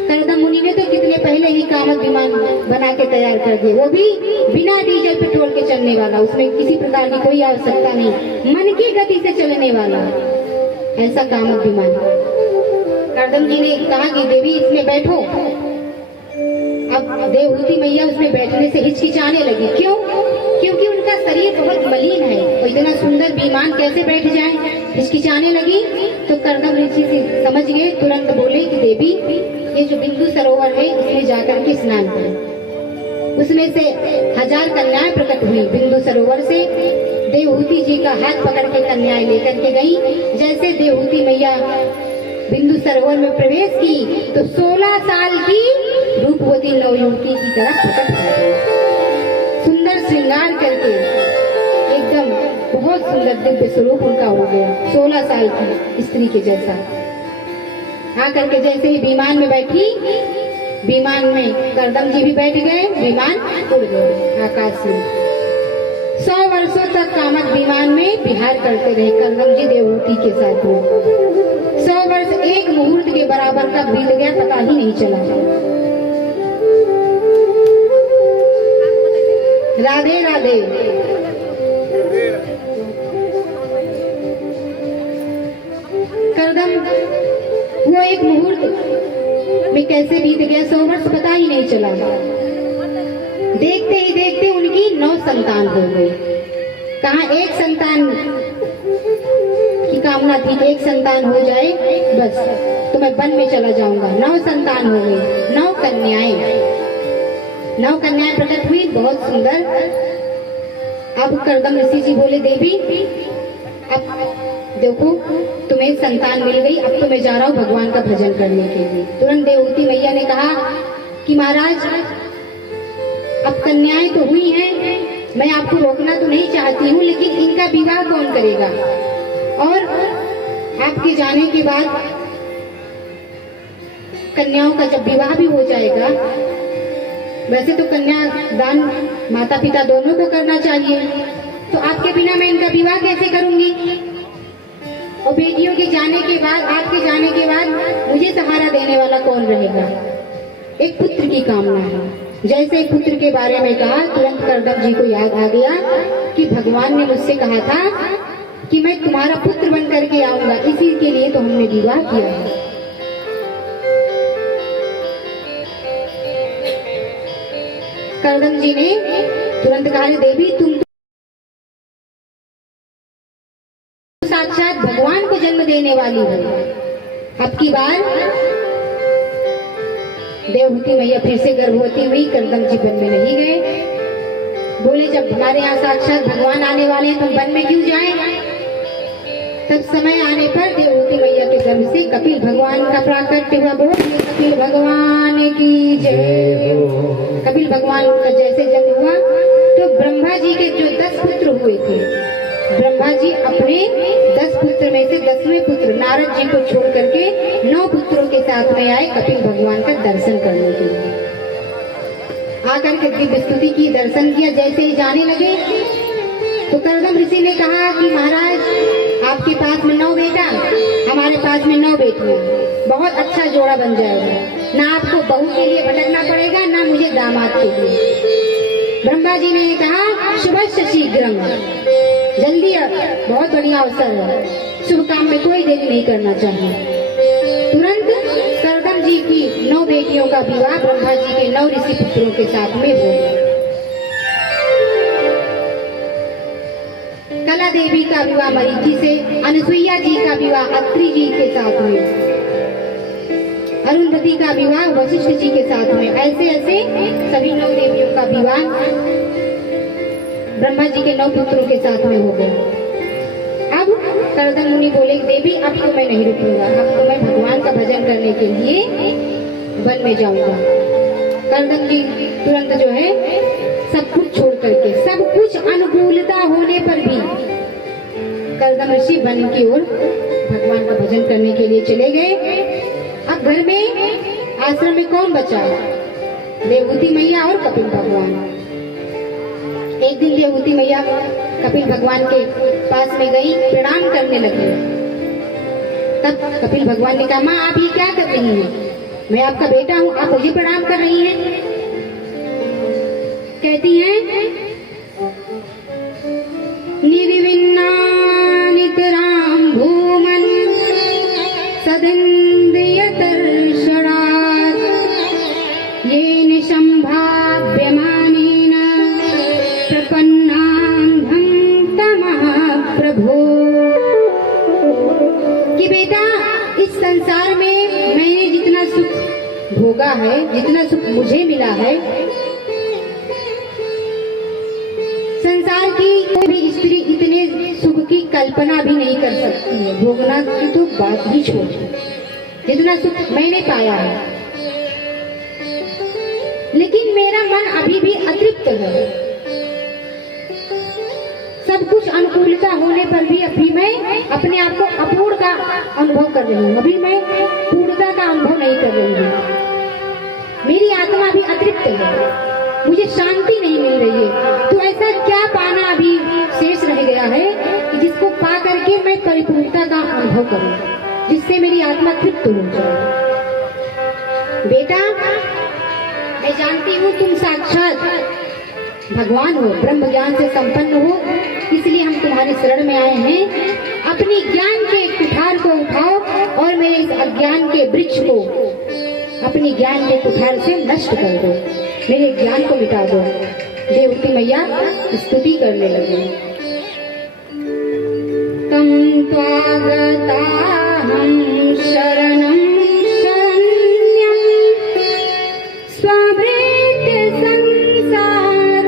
करदम मुनि ने तो कितने पहले ही कामक विमान बना के तैयार कर दिए, वो भी बिना डीजल पेट्रोल के चलने वाला, उसमें किसी प्रकार की कोई आवश्यकता नहीं, मन की गति से चलने वाला ऐसा कामक विमान। करदम जी ने कहा कि देवी इसमें बैठो। अब देवहूति मैया उसमें बैठने से हिचकिचाने लगी। क्यों? क्योंकि उनका शरीर बहुत मलिन है, तो इतना सुंदर विमान कैसे बैठ जाए, हिचकिचाने लगी। तो करदम ऋषि से समझ गए, तुरंत बोले कि देवी ये जो बिंदु सरोवर है इसमें जाकर के स्नान करें। उसमें से 1000 कन्याएं प्रकट हुई बिंदु सरोवर से। देवहूति जी का हाथ पकड़ के कन्याएं लेकर के गई। जैसे देवहूति मैया बिंदु सरोवर में प्रवेश की तो 16 साल की रूपवती नवयुवती की तरह प्रकट हो गई। सुंदर श्रृंगार करके एकदम बहुत सुंदर दिव्य स्वरूप उनका हो गया, 16 साल की स्त्री के जैसा। आकर के जैसे ही विमान में बैठी, विमान में करदम जी भी बैठ गए, विमान उड़ गए आकाश में। 100 वर्षों तक कामक विमान में विहार करते रहे करदम जी देवहूति के साथ में। 100 वर्ष एक मुहूर्त के बराबर कब बीत गया पता ही नहीं चला। राधे राधे। वो एक मुहूर्त में कैसे बीत गया, 100 वर्ष पता ही नहीं चला। देखते ही देखते उनकी 9 संतान हो गई। कहाँ एक संतान की कामना थी, एक संतान हो जाए बस तो मैं वन में चला जाऊंगा। 9 संतान हो गई, 9 कन्याएं प्रकट हुई, बहुत सुंदर। अब कर्दम ऋषि जी बोले, देवी अब देखो तुम्हें संतान मिल गई, अब तो मैं जा रहा हूँ भगवान का भजन करने के लिए। तुरंत देवहूति मैया ने कहा कि महाराज अब कन्याएं तो हुई हैं, मैं आपको रोकना तो नहीं चाहती हूँ, लेकिन इनका विवाह कौन करेगा? और आपके जाने के बाद कन्याओं का जब विवाह भी हो जाएगा, वैसे तो कन्यादान माता पिता दोनों को करना चाहिए, तो आपके बिना मैं इनका विवाह कैसे करूंगी? और बेटियों के जाने के बाद, आपके जाने के बाद मुझे सहारा देने वाला कौन रहेगा? एक पुत्र की कामना है। जैसे पुत्र के बारे में कहा, तुरंत कर्दम जी को याद आ गया कि भगवान ने मुझसे कहा था कि मैं तुम्हारा पुत्र बन करके आऊंगा, इसी के लिए तो हमने विवाह किया है। कर्दम जी ने तुरंत कहा, देवी तुम तो साक्षात भगवान को जन्म देने वाली हो। अब की बार देवहूति मैया फिर से गर्भवती हुई। कर्दम जी वन में नहीं गए। बोले, जब हमारे यहाँ साक्षात भगवान आने वाले हैं, तुम वन में क्यों जाएं? तब समय आने पर देवहूति मैया के गर्भ से कपिल भगवान का प्राकट्य हुआ। बोलिए कपिल भगवान की जय। कपिल भगवान का जैसे जन्म हुआ तो ब्रह्मा जी के जो 10 पुत्र हुए थे, ब्रह्मा जी अपने 10 पुत्र में से 10वें पुत्र नारद जी को छोड़ करके 9 पुत्रों के साथ में आए कपिल भगवान का दर्शन करने के लिए। आकर के दिव्य स्तुति की, दर्शन किया। जैसे ही जाने लगे तो कर्दम ऋषि ने कहा कि महाराज आपके पास में 9 बेटा, हमारे पास में 9 बेटियां, बहुत अच्छा जोड़ा बन जाएगा। ना आपको बहू के लिए भटकना पड़ेगा, ना मुझे दामाद के लिए। ब्रह्मा जी ने कहा, शुभस्य शीघ्रम, जल्दी, बहुत बढ़िया अवसर है, शुभ काम में कोई देरी नहीं करना चाहिए। तुरंत कर्दम जी की 9 बेटियों का विवाह ब्रह्मा जी के 9 ऋषि पुत्रों के साथ में हो गया। कला देवी का विवाह मरीचि से, अनुसुईया जी का विवाह अत्रि जी के साथ में, अरुंधति का विवाह वशिष्ठ जी के साथ में। ऐसे ऐसे सभी 9 देवियों का विवाह ब्रह्मा जी के 9 पुत्रों के साथ में हो गया। अब कर्दम मुनि बोले, देवी अब तो मैं नहीं रुकूंगा, अब तो मैं भगवान का भजन करने के लिए वन में जाऊंगा। कर्दम जी तुरंत जो है सब कुछ छोड़ करके, सब कुछ अनुकूलता होने पर भी कर्दम ऋषि वन की ओर भगवान का भजन करने के लिए चले गए। अब घर में आश्रम में कौन बचा? देवहूति मैया और कपिल भगवान। एक दिन देवहूति मैया कपिल भगवान के पास में गई, प्रणाम करने लगी। तब कपिल भगवान ने कहा, माँ आप ये क्या कर रही हैं? मैं आपका बेटा हूँ, आप मुझे प्रणाम कर रही हैं? कहती हैं, निर्विन्ना नितराम भूमन सदिन्द्रिय दर्शनात् येन संभाव्यमानेन प्रपन्नांधं तमः कि बेटा इस संसार में मैंने जितना सुख भोगा है, जितना सुख मुझे मिला है, संसार की कोई भी स्त्री इतने सुख की कल्पना भी नहीं कर सकती है। भोगना की तो बात ही छोड़, जितना सुख मैंने पाया है। लेकिन मेरा मन अभी भी अतृप्त है। सब कुछ अनुकूलता होने पर भी अभी मैं अपने आप को अपूर्ण का अनुभव कर रही हूँ, अभी मैं पूर्णता का अनुभव नहीं कर रही हूँ। मेरी आत्मा भी अतृप्त है, मुझे शांति नहीं मिल रही है। तो ऐसा क्या पाना अभी शेष रह गया है कि जिसको पा करके मैं परिपूर्णता का अनुभव करूं, जिससे मेरी आत्मा तृप्त हो जाए। बेटा मैं जानती हूँ तुम साक्षात भगवान हो, ब्रह्म ज्ञान से संपन्न हो, इसलिए हम तुम्हारे शरण में आए हैं। अपनी ज्ञान के कुठार कुठार को उठाओ और मेरे इस अज्ञान के वृक्ष को अपनी ज्ञान के कुठार से नष्ट कर दो, मेरे ज्ञान को मिटा दो। देवती मैया स्तुति करने लगी। तम त्वागताहं शरणं शरण्यं स्वभृत्य संसारतरो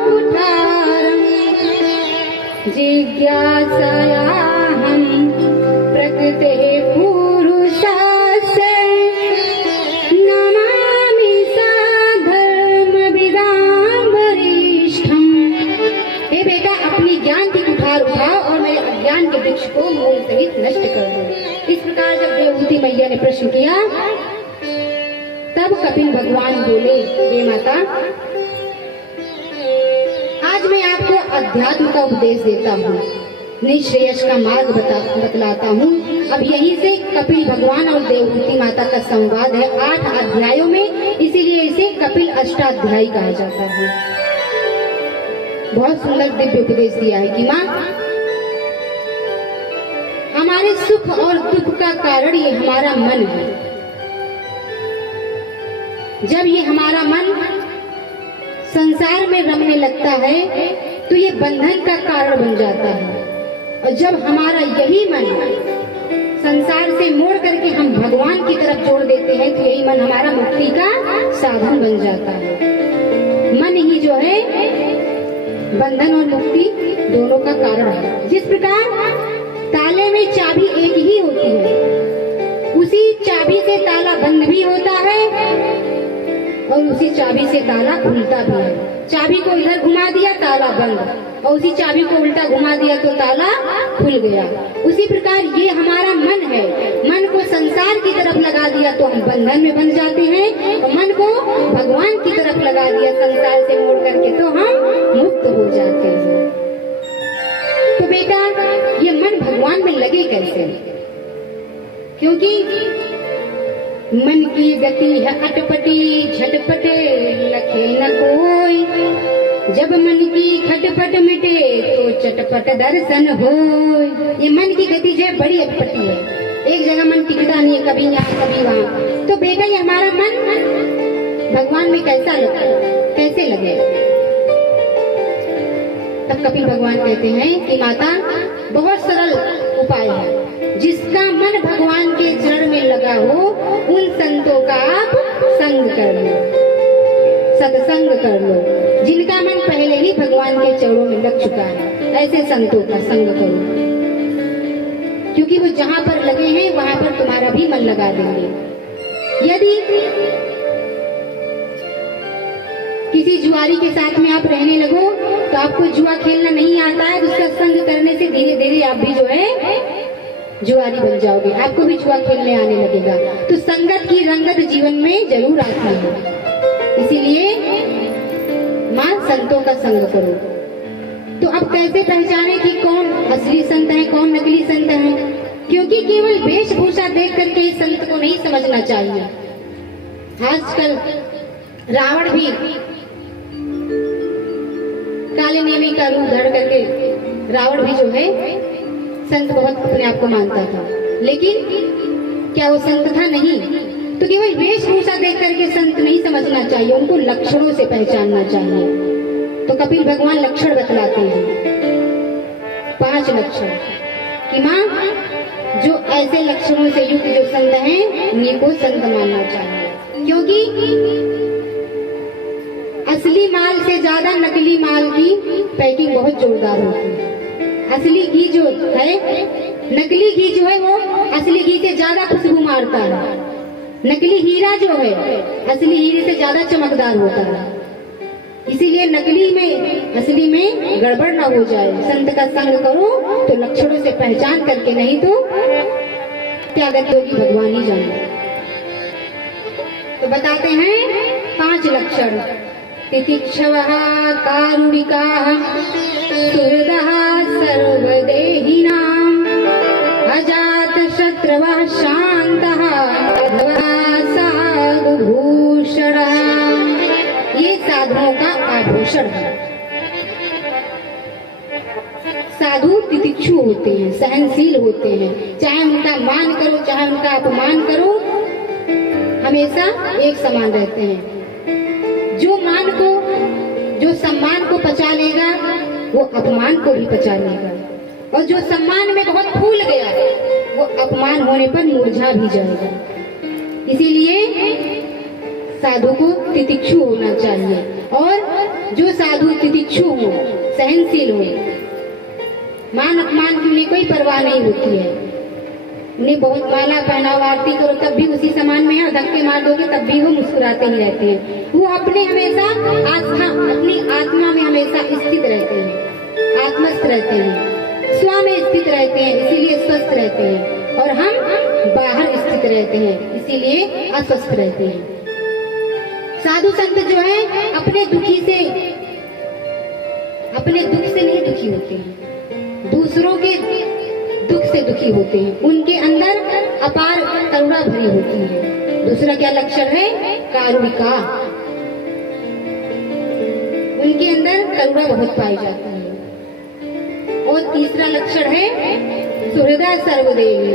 कुठारं जिज्ञासयाहं प्रकृते पुरुषस्य नमामि साधर्मविदां वरिष्ठम्। हे बेटा, अपनी ज्ञान की कुठार उठाओ और मेरे अज्ञान के वृक्ष को मूल सहित नष्ट कर दो। इस प्रकार जब देवहूति मैया ने प्रश्न किया, तब कपिल भगवान बोले, हे माता, आज मैं आपको अध्यात्म का उपदेश देता हूँ, निश्रेयस का मार्ग बतलाता हूँ। अब यहीं से कपिल भगवान और देवहूति माता का संवाद है 8 अध्यायों में, इसीलिए इसे कपिल अष्टाध्यायी कहा जाता है। बहुत सुंदर दिव्य उपदेश दिया है कि माँ, हमारे सुख और दुख का कारण ये हमारा मन है। जब ये हमारा मन संसार में रमने लगता है तो ये बंधन का कारण बन जाता है, और जब हमारा यही मन संसार से मोड़ करके हम भगवान की तरफ जोड़ देते हैं तो यही मन हमारा मुक्ति का साधन बन जाता है। मन ही जो है बंधन और मुक्ति दोनों का कारण है। जिस प्रकार ताले में चाबी एक ही होती है, उसी चाबी से ताला बंद भी होता है और उसी चाबी से ताला खुलता भी है। चाबी को इधर घुमा दिया, ताला बंद, और उसी चाबी को उल्टा घुमा दिया तो ताला खुल गया। उसी प्रकार ये हमारा मन है। मन को संसार की तरफ लगा दिया तो हम बंधन में बन जाते हैं, और मन को भगवान की तरफ लगा दिया संसार से मोड़ करके तो हम मुक्त हो जाते हैं। तो बेटा, ये मन भगवान में लगे कैसे? क्योंकि मन की गति है अटपटी, झटपटे लखे न कोई। जब मन की खटपट मिटे तो चटपट दर्शन होय। ये मन की गति जो है बड़ी अटपटी है, एक जगह मन टिकता नहीं है, कभी यहाँ कभी वहाँ। तो बेटा, ये हमारा मन भगवान में कैसा लगे, कैसे लगे? तब कपिल भगवान कहते हैं कि माता, बहुत सरल उपाय है। जिसका मन भगवान के चरण में लगा हो उन संतों का आप संग कर लो, सत्संग कर लो। जिनका मन पहले ही भगवान के चरणों में लग चुका है, ऐसे संतों का संग करो, क्योंकि वो जहाँ पर लगे हैं वहाँ पर तुम्हारा भी मन लगा देंगे। यदि किसी जुआरी के साथ में आप रहने लगो तो आपको जुआ खेलना नहीं आता है, उसका संग करने से धीरे धीरे आप भी जो है जुआरी बन जाओगे, आपको भी जुआ खेलने आने लगेगा। तो संगत की रंगत जीवन में जरूर आती है, इसीलिए मां संतों का संग करो। तो अब कैसे पहचाने कि कौन असली संत है, कौन नकली संत है? क्योंकि केवल वेशभूषा देख करके इस संत को नहीं समझना चाहिए। आजकल रावण भी काले नेमी का रूप धारण करके, रावण भी जो है संत बहुत अपने आप को मानता था, लेकिन क्या वो संत था? नहीं। तो केवल वेशभूषा देख करके संत नहीं समझना चाहिए, उनको लक्षणों से पहचानना चाहिए। तो कपिल भगवान लक्षण बतलाते हैं, 5 लक्षण कि माँ, जो ऐसे लक्षणों से युक्त जो संत हैं उन्हीं को संत मानना चाहिए। क्योंकि असली माल से ज्यादा नकली माल की पैकिंग बहुत जोरदार होती है। असली घी जो है, नकली घी जो है वो असली घी से ज्यादा खुशबू मारता है। नकली हीरा जो है असली हीरे से ज्यादा चमकदार होता है। इसीलिए नकली में असली में गड़बड़ ना हो जाए। संत का संग करो तो लक्षणों से पहचान करके, नहीं तो त्यागत होगी भगवान ही जाने। तो बताते हैं 5 लक्षण। तितिक्षवः कारुणिकाः सुहृदः सर्वदेहिनाम् अजातशत्रवः शान्तः अधवः साधुभूषणः। ये साधुओं का आभूषण है। साधु तितिक्षु तितिक्षु होते हैं, सहनशील होते हैं। चाहे उनका मान करो, चाहे उनका अपमान करो, हमेशा एक समान रहते हैं। जो मान को, जो सम्मान को पचा लेगा, वो अपमान को भी पचा लेगा। और जो सम्मान में बहुत फूल गया, वो अपमान होने पर मुरझा भी जाएगा। इसीलिए साधु को तितिक्षु होना चाहिए। और जो साधु तितिक्षु हो, सहनशील हो, मान अपमान की उन्हें कोई परवाह नहीं होती है। उन्हें बहुत माला पहनाओ, आरती करो, तब भी उसी समान में है। धक्के मार दोगे तब भी वो मुस्कुराते ही रहते हैं। वो अपने हमेशा आस्था, अपनी आत्मा में हमेशा स्थित रहते हैं, आत्मस्थ रहते हैं, स्व में स्थित रहते हैं, इसीलिए स्वस्थ रहते हैं। और हम बाहर स्थित रहते हैं, इसीलिए अस्वस्थ रहते हैं। साधु संत जो है अपने दुखी से, अपने दुख से नहीं दुखी होते हैं, दूसरों के दुख से दुखी होते हैं। उनके अंदर अपार करुणा भरी होती है। दूसरा क्या लक्षण है? कारुणिका। उनके अंदर करुणा बहुत पाई जाती है। और तीसरा लक्षण है सुहृदा सर्वदेव।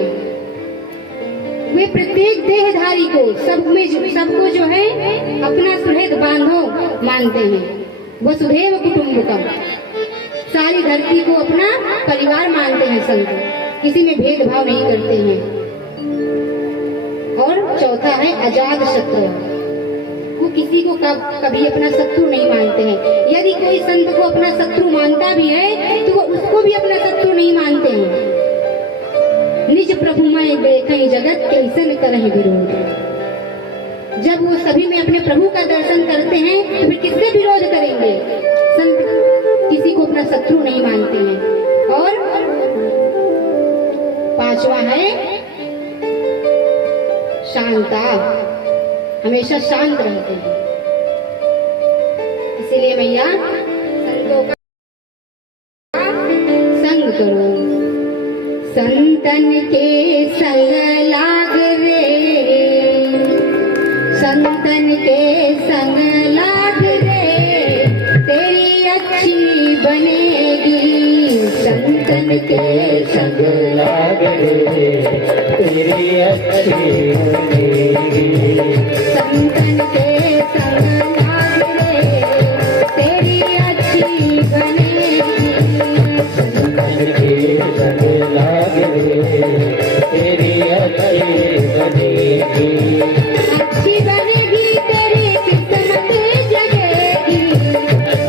वे प्रत्येक देहधारी को, सबको जो है अपना सुहृद बांधव मानते हैं। वसुधैव कुटुंबकम, सारी धरती को अपना परिवार मानते हैं संत, किसी में भेदभाव नहीं करते हैं। और चौथा है अजात शत्रु, वो किसी को कभी अपना शत्रु नहीं मानते हैं। यदि कोई संत को अपना शत्रु मानता भी है तो वो उसको भी अपना शत्रु नहीं मानते हैं। निज प्रभु में देखें जगत कैसे न करें विरोध। जब वो सभी में अपने प्रभु का दर्शन करते हैं तो फिर किससे विरोध करेंगे? संत किसी को अपना शत्रु नहीं मानते हैं। और पांचवा है शांता, हमेशा शांत रहते हैं। इसीलिए मैया संतों का संग करो। संतन के संग लाग रे, संतन के संग लाग रे, तेरी अच्छी बनेगी। संतन के संग लाग रे, तेरी अच्छी बनेगी। संतन के संग लाग रे, तेरी अच्छी बनेगी। संतन के संग लाग रे, तेरी अच्छी बनेगी। अच्छी बनेगी तेरी किस्मत जगेगी,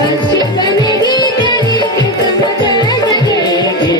अच्छी बनेगी तेरी किस्मत जगेगी।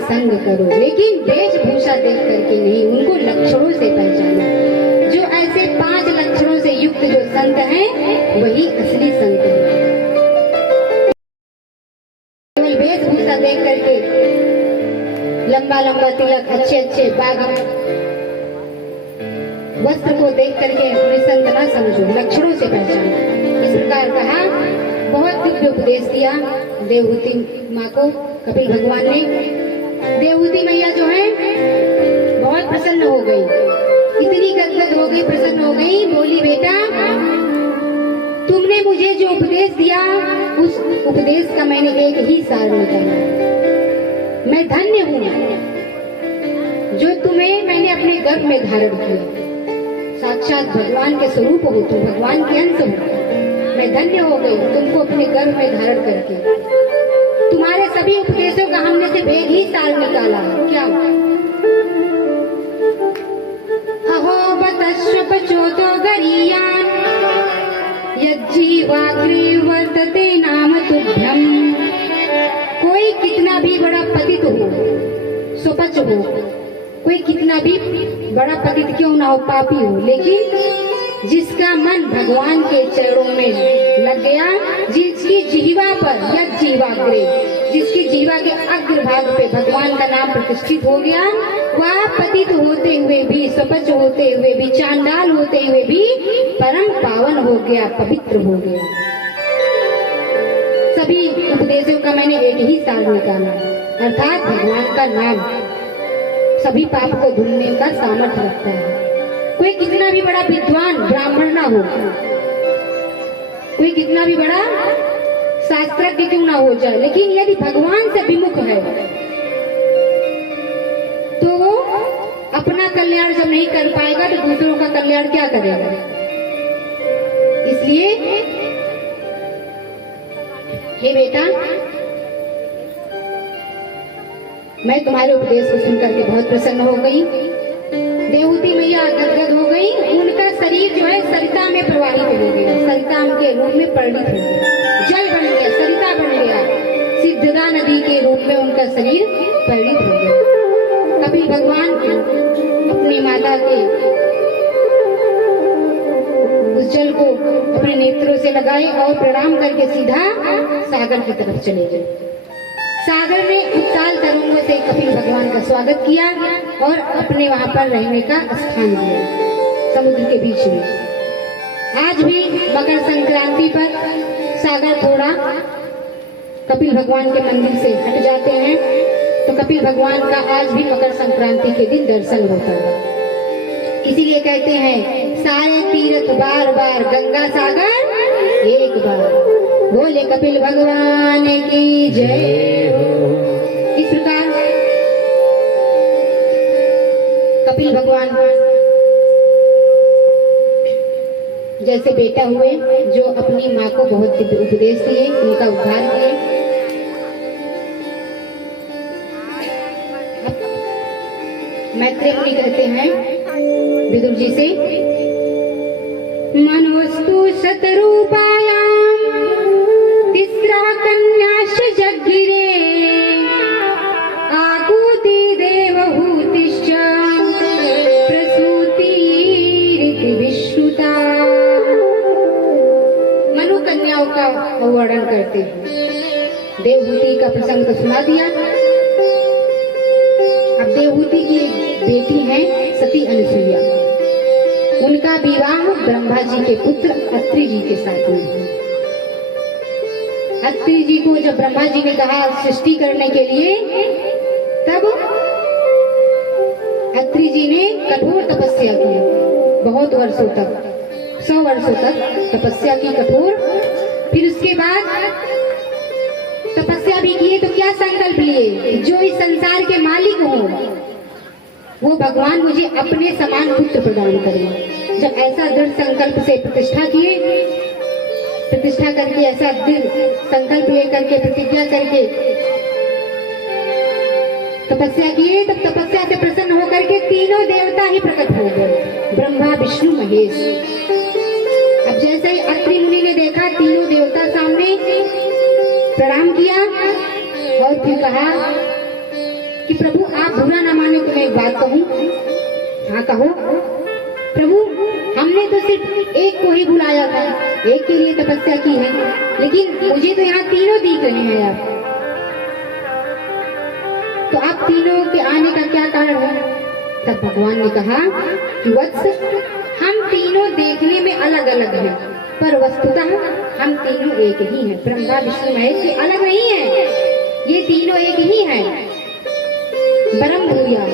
संग करो, लेकिन वेशभूषा देख करके नहीं, उनको लक्षणों से पहचानो। जो ऐसे 5 लक्षणों से युक्त जो संत हैं वही असली संत हैं। केवल वेशभूषा देख करके, लंबा लंबा तिलक, अच्छे अच्छे बागम वस्त्र को देख करके उन्हें संत ना समझो, लक्षणों से पहचानो। इस प्रकार कहा, बहुत दिव्य उपदेश दिया देवहूति माँ को कपिल भगवान ने। देवहूति मैया जो है बहुत प्रसन्न हो गई, इतनी गदगद हो गई, प्रसन्न हो गई। बोली, बेटा तुमने मुझे जो उपदेश दिया उस उपदेश का मैंने एक ही सार निकाला। मैं धन्य हूँ जो तुम्हें मैंने अपने गर्भ में धारण किया। साक्षात भगवान के स्वरूप हो, तुम भगवान के अंश हो। मैं धन्य हो गई तुमको अपने गर्भ में धारण करके। तुम्हारे सभी उपदेशों का हमने सिर्फ एक ही सार निकाला है। क्या? अहो बतश्वपचोतो गरीयान् यज्जीवाग्रे वर्तते नाम तुभ्यम। कोई कितना भी बड़ा पतित हो, स्वपच हो, कोई कितना भी बड़ा पतित क्यों ना हो, पापी हो, लेकिन जिसका मन भगवान के चरणों में लग गया, जिसकी जिह्वा पर या जीवाग्रे, जिसकी जीवा के अग्रभाग पे भगवान का नाम प्रतिष्ठित हो गया, वह पतित होते हुए भी, स्वपच होते हुए भी, चांडाल होते हुए भी परम पावन हो गया, पवित्र हो गया। सभी उपदेशों का मैंने एक ही सार निकाला, अर्थात भगवान का नाम सभी पाप को धुलने का सामर्थ्य रखता है। कोई कितना भी बड़ा विद्वान ब्राह्मण ना हो, कोई कितना भी बड़ा शास्त्रज्ञ क्यों ना हो जाए, लेकिन यदि भगवान से विमुख है तो वो अपना कल्याण जब नहीं कर पाएगा तो दूसरों का कल्याण क्या करेगा। इसलिए हे बेटा, मैं तुम्हारे उपदेश को सुनकर के बहुत प्रसन्न हो गई। देवहूति मैया गदगद हो गई, उनका शरीर जो है सरिता में प्रवाहित हो गया, सरिता के रूप में परिणित हो गया, जल बन गया, सरिता बन गया, सिद्धदा नदी के रूप में उनका शरीर परिणित हो गया। कपिल भगवान अपनी माता के उस जल को अपने नेत्रों से लगाए और प्रणाम करके सीधा सागर की तरफ चले गए। सागर ने उत्ताल तरंगों से कपिल भगवान का स्वागत किया और अपने वहां पर रहने का स्थान दिया समुद्र के बीच में। आज भी मकर संक्रांति पर सागर थोड़ा कपिल भगवान के मंदिर से हट जाते हैं, तो कपिल भगवान का आज भी मकर संक्रांति के दिन दर्शन होता है। इसीलिए कहते हैं सारे तीर्थ बार बार, गंगा सागर एक बार। बोले कपिल भगवान की जय हो। इस प्रकार कपिल भगवान जैसे बेटा हुए जो अपनी माँ को बहुत दिव्य उपदेश दिए, उनका उद्धार किए। मैत्रेय मुनि कहते हैं विदुर जी से, मनोस्तु शतरूपायाम तिस्रा कन्याश्च जग्गिरे आकूति देवहूतिश्च प्रसूतिरिति विश्रुता। मनु कन्याओं का वर्णन करते हैं। देवहूति का प्रसंग तो सुना दिया। अब देवहूति की बेटी है सती अनुसुईया, उनका विवाह ब्रह्मा जी के पुत्र अत्रि जी के साथ हुआ। अत्रि जी को जब ब्रह्मा जी ने कहा सृष्टि करने के लिए, तब अत्रि जी ने कठोर तपस्या की, बहुत वर्षों तक, 100 वर्षों तक तपस्या की कठोर। फिर उसके बाद तपस्या भी किए तो क्या संकल्प लिए, जो इस संसार के मालिक हो वो भगवान मुझे अपने समान पुत्र प्रदान करे। जब ऐसा दृढ़ संकल्प से प्रतिष्ठा किए, प्रतिष्ठा करके ऐसा दृढ़ संकल्प लेकर के प्रतिज्ञा करके तपस्या किए, तब तपस्या से प्रसन्न होकर के तीनों देवता ही प्रकट हो गए, ब्रह्मा विष्णु महेश। अब जैसे ही अत्रि मुनि ने देखा तीनों देवता सामने, प्रणाम किया और फिर कहा कि प्रभु आप बुरा ना माने तो मैं एक बात कहूं। हाँ कहो। प्रभु हमने तो सिर्फ एक को ही बुलाया था, एक के लिए तपस्या की है, लेकिन मुझे तो यहाँ तीनों दिख रहे हैं आप, तो आप तीनों के आने का क्या कारण है। तब भगवान ने कहा कि वत्स हम तीनों देखने में अलग अलग हैं, पर वस्तुतः हम तीनों एक ही हैं। ब्रह्मा विष्णु महेश ये अलग नहीं है, ये तीनों एक ही हैं। वरम भूया,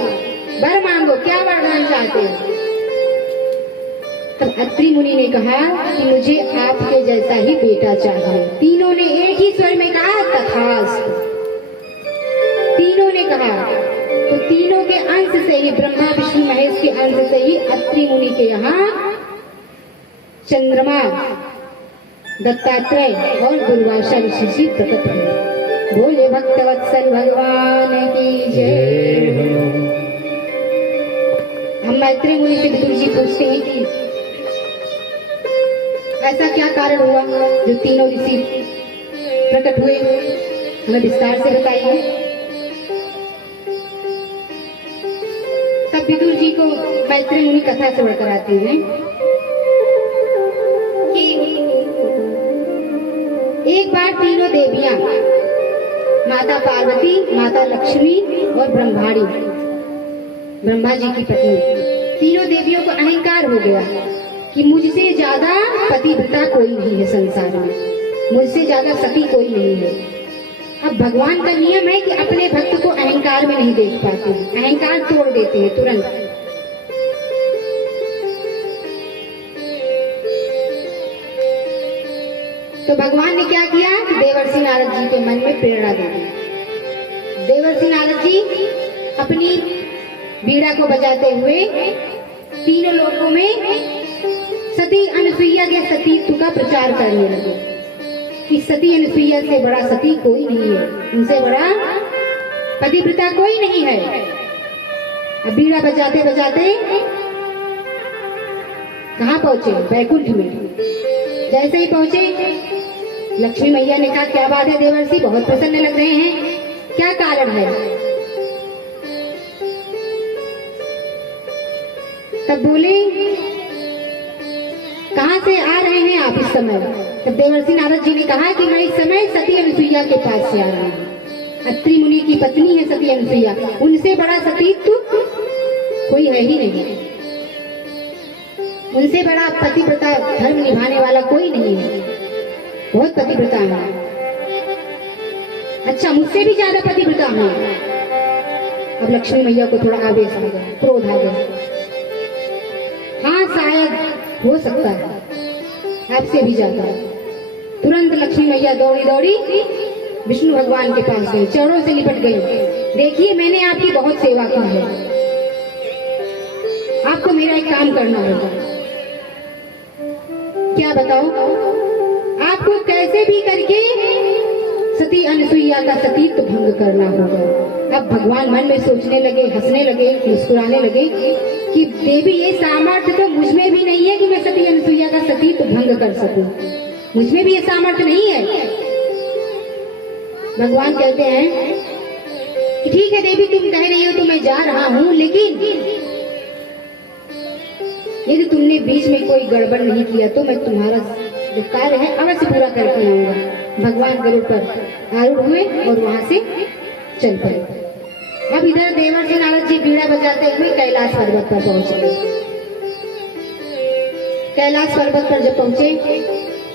वर मांगो, क्या वरदान चाहते हैं। तब अत्रि मुनि ने कहा कि मुझे आपके जैसा ही बेटा चाहिए। तीनों ने एक ही स्वर में कहा तथास्तु। तीनों ने कहा, तो तीनों के अंश से ही, ब्रह्मा विष्णु महेश के अंश से ही अत्रि मुनि के यहाँ चंद्रमा दत्तात्रेय और दुर्वासा ऋषि जी प्रकट हुए। बोले भक्तवत्सल भगवान की जय। हम मैत्रेय मुनि से विदुर जी पूछते हैं कि ऐसा क्या कारण हुआ जो तीनों ऋषि प्रकट हुए, हमें विस्तार से बताइए। तब विदुर जी को मैत्रेय मुनि कथा श्रवण कराते हैं कि एक बार तीनों देवियां, माता पार्वती, माता लक्ष्मी और ब्रह्माणी, ब्रह्मा जी की पत्नी, तीनों देवियों को अहंकार हो गया कि मुझसे ज्यादा पतिव्रता कोई नहीं है संसार में, मुझसे ज्यादा सती कोई नहीं है। अब भगवान का नियम है कि अपने भक्त को अहंकार में नहीं देख पाते, अहंकार तोड़ देते हैं तुरंत। तो भगवान ने क्या किया कि देवर्षि नारद जी के मन में प्रेरणा दे दी। देवर्षि नारद जी अपनी बीड़ा को बजाते हुए तीनों लोकों में सती अनसुईया के सतीत्व का प्रचार करने लगे कि सती अनसुईया से बड़ा सती कोई नहीं है, उनसे बड़ा पतिव्रता कोई नहीं है। अब बीड़ा बजाते बजाते कहाँ पहुंचे? बैकुंठ में। जैसे ही पहुंचे, लक्ष्मी मैया ने कहा क्या बात है देवर्षि, बहुत प्रसन्न लग रहे हैं, क्या कारण है? तब बोले कहाँ से आ रहे हैं आप इस समय? तब देवर्षि नारद जी ने कहा कि मैं इस समय सती अनसुईया के पास से आ रहा हूँ। अत्रि मुनि की पत्नी है सती अनसुईया, उनसे बड़ा सतीत्व कोई है ही नहीं, उनसे बड़ा पतिव्रता धर्म निभाने वाला कोई नहीं है, बहुत पतिव्रता है। अच्छा, मुझसे भी ज्यादा पतिव्रता है। अब लक्ष्मी मैया को थोड़ा आवेश आ गया, क्रोध आ गया। हाँ शायद हो सकता है, आपसे भी ज्यादा। तुरंत लक्ष्मी मैया दौड़ी दौड़ी विष्णु भगवान के पास गई, चरणों से लिपट गई। देखिए मैंने आपकी बहुत सेवा की है, आपको मेरा एक काम करना होगा। क्या बताओ? आपको कैसे भी करके सती अनसुईया का सतीत्व भंग करना होगा। अब भगवान मन में सोचने लगे, हंसने लगे, मुस्कुराने लगे कि देवी ये सामर्थ्य तो मुझ में भी नहीं है कि मैं सती अनसुईया का सतीत्व भंग कर सकूं, मुझ में भी ये सामर्थ्य नहीं है। भगवान कहते हैं कि ठीक है देवी, तुम कह रही हो तो मैं जा रहा हूं, लेकिन यदि तुमने बीच में कोई गड़बड़ नहीं किया तो मैं तुम्हारा जो कार्य है अवश्य पूरा करके आऊंगा। भगवान गरुड़ पर आरूढ़ हुए और वहां से चल पड़े। अब इधर देवर्षि नारद जी बीड़ा बजाते हुए कैलाश पर्वत पर पहुंचे। कैलाश पर्वत पर जब पहुंचे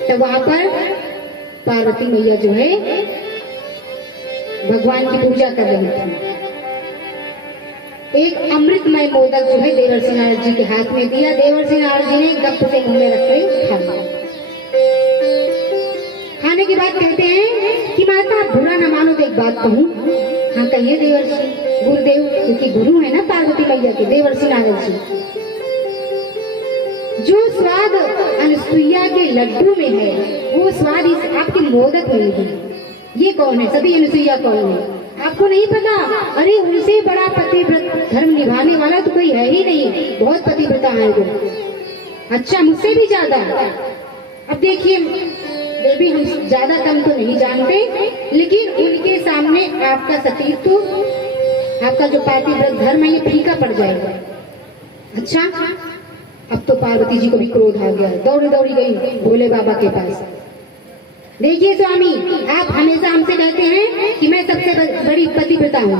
तो वहां पर पार्वती मैया जो है भगवान की पूजा कर रही थी। एक अमृतमय मोदक जो है देवर्षि नारद जी के हाथ में दिया। देवर्षि नारद जी ने गप से मुंह में रख कर खा लिया। खाने के बाद कहते हैं कि माता आप बुरा न मानो तो एक बात कहूं। हाँ कहिए देवर्षि। गुरुदेव, क्योंकि गुरु है ना पार्वती मैया के, देवर्षि नारद जी। जो स्वाद अनसुईया के लड्डू में है वो स्वाद इस आपके मोदक में नहीं है। ये कौन है? सती अनसुईया कौन है? आपको नहीं पता? अरे उनसे बड़ा पतिव्रत धर्म निभाने वाला तो कोई है ही नहीं, बहुत पतिव्रता है वो। अच्छा, मुझसे भी ज्यादा। अब देखिए देवी, हम ज्यादा कम तो नहीं जानते, लेकिन उनके सामने आपका सतीत्व, आपका जो पतिव्रत धर्म है ये फीका पड़ जाएगा। अच्छा, अब तो पार्वती जी को भी क्रोध आ गया, दौड़ी दौड़ी गई भोले बाबा के पास। देखिए स्वामी, आप हमेशा हमसे कहते हैं कि मैं सबसे बड़ी पतिव्रता हूँ,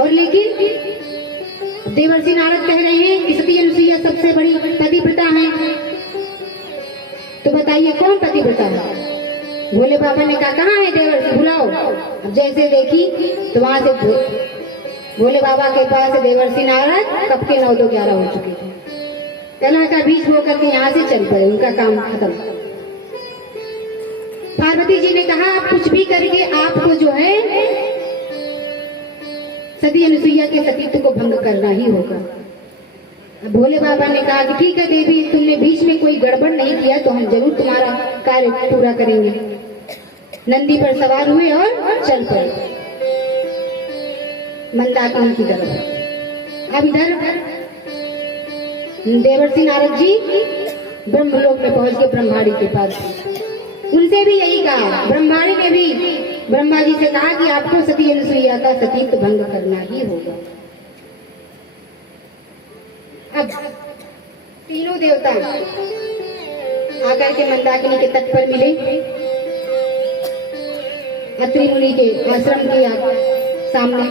और लेकिन देवर्षि नारद कह रहे हैं कि सती अनसुईया सबसे बड़ी पतिव्रता है। तो बताइए कौन पतिव्रता है? भोले बाबा ने कहा कहाँ है देवर्षि, बुलाओ। अब जैसे देखी तो वहां से भोले बाबा के पास देवर्षि नारद कब के 9-2-11 हो चुके थे। कला का बीच होकर के यहाँ से चल पड़े, उनका काम खत्म। पार्वती जी ने कहा आप कुछ भी करके आपको जो है सती अनसुईया के सतीत्व को भंग करना ही होगा। भोले बाबा ने कहा कि ठीक है देवी, तुमने बीच में कोई गड़बड़ नहीं किया तो हम जरूर तुम्हारा कार्य पूरा करेंगे। नंदी पर सवार हुए और चल पड़े मंदाकिनी की तरफ। अब इधर देवर्षि नारद जी ब्रह्मलोक में पहुंच गए ब्रह्माणी के पास। उनसे भी यही कहा, ब्रह्माणी ने भी ब्रह्मा जी से कहा कि आपको सती अनुसुईया का सतीत्व भंग करना ही होगा। अब तीनों देवता आकर के मंदाकिनी के तट पर मिले। अत्रि मुनि के आश्रम के सामने।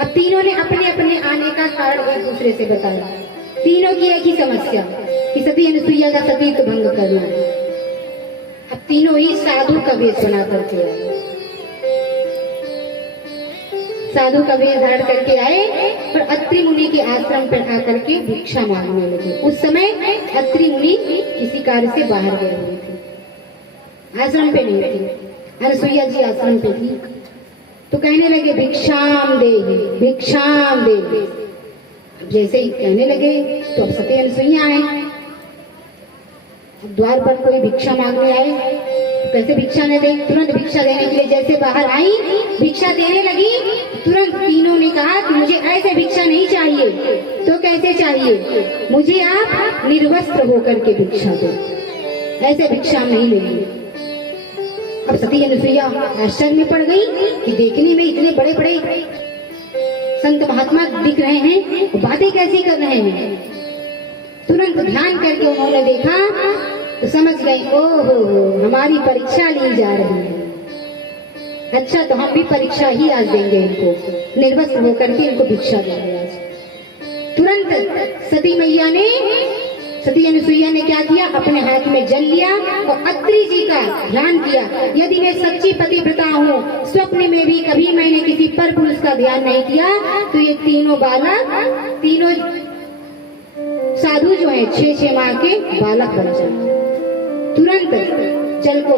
अब तीनों ने अपने अपने आने का कारण एक दूसरे से बताया। तीनों की एक ही समस्या कि सती अनुसुईया का सतीत्व भंग करना। अब तीनों ही साधु का वेश बना करके आए। साधु का वेश धारण करके आए और अत्रि मुनि के आश्रम पर आकर के भिक्षा मांगने लगे। उस समय अत्रि मुनि किसी कार्य से बाहर गए हुए थे, आश्रम पे नहीं थे। अनुसुईया जी आश्रम पे थी तो कहने लगे भिक्षाम दे, भिक्षाम दे। जैसे ही कहने लगे तो अब सती अनुसुईया आए। द्वार पर कोई भिक्षा मांगने आए, कैसे भिक्षा न दे। तुरंत भिक्षा देने के लिए जैसे बाहर आई, भिक्षा देने लगी, तुरंत तीनों ने कहा कि मुझे ऐसे भिक्षा नहीं चाहिए। तो कैसे चाहिए? मुझे आप निर्वस्त्र होकर के भिक्षा दो, ऐसे भिक्षा नहीं लेंगे। अब सती अनुसुईया आश्चर्य में पड़ गई कि देखने में इतने बड़े बड़े संत महात्मा दिख रहे हैं, बातें कैसी कर रहे हैं। तुरंत ध्यान करके उन्होंने देखा तो समझ गई, ओहो हमारी परीक्षा ली जा रही है। अच्छा, तो हम भी परीक्षा ही आज देंगे इनको, निर्वस्त्र होकर के इनको भिक्षा देंगे आज। तुरंत सती मैया ने, सती अनुसुईया ने क्या किया? अपने हाथ में जल लिया और अत्रि जी का ध्यान किया। यदि मैं सच्ची पतिव्रता हूँ, स्वप्न में भी कभी मैंने किसी पर पुरुष का ध्यान नहीं किया, तो ये तीनों बालक, तीनों साधु जो है 6-6 माह के बालक बन जाए। तुरंत जल को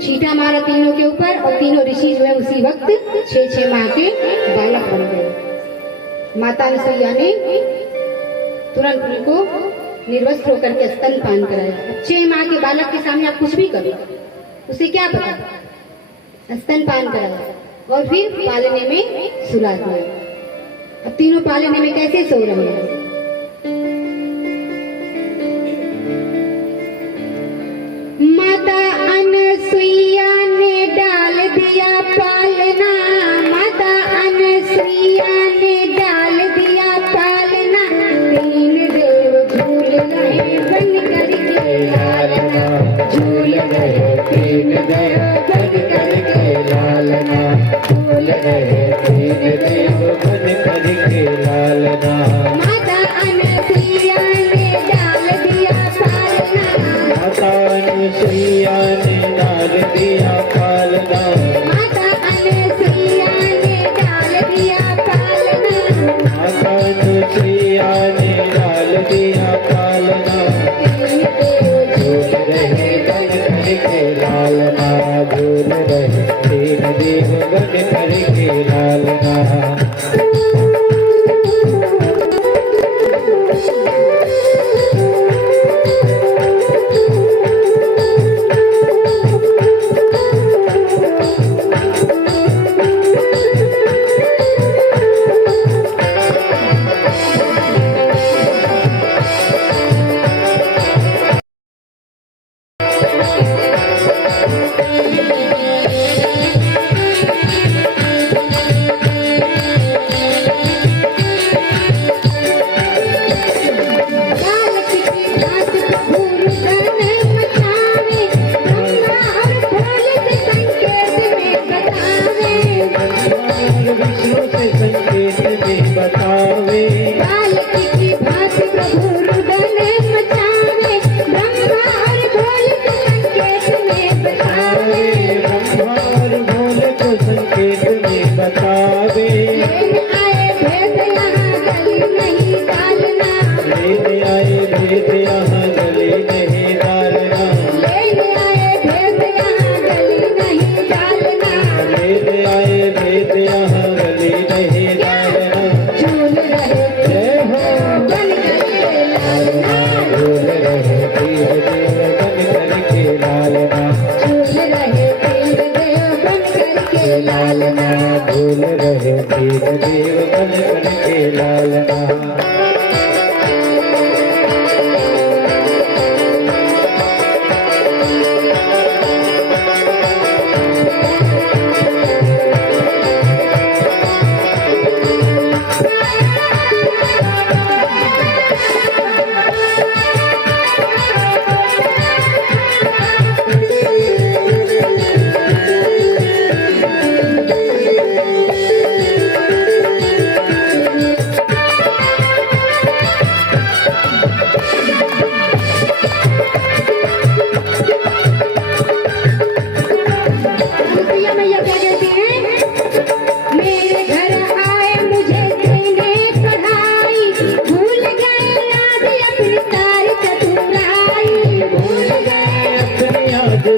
छींटा मारा तीनों के ऊपर और तीनों ऋषि जो है उसी वक्त 6-6 माह के बालक बन गए। माता अनुसुईया ने तुरंत उनको निर्वस्त्र होकर के स्तनपान कराया। 6 माह के बालक के सामने आप कुछ भी करो, उसे क्या पता। स्तनपान कराया और फिर पालने में सुला दिया। अब तीनों पालने में कैसे सो रहे हैं। माता अनुसुईया ने डाल दिया पालना, माता अनुसुईया ने डाल दिया पालना। 3 देव झूल रहे बन करके लालना, झूल रहे 3 देव बन करके लालना, झूल रहे 3 देव बन करके लालना। माता अनुसुईया ने डाल दिया पालना, माता अनुसुईया ने डाल दिया पालना, माता अनुसुईया ने डाल दिया पालना, माता अनुसुईया ने डाल दिया पालना। झूल रहे बन करके लालना, झूल रहे 3 देव बन करके लालना।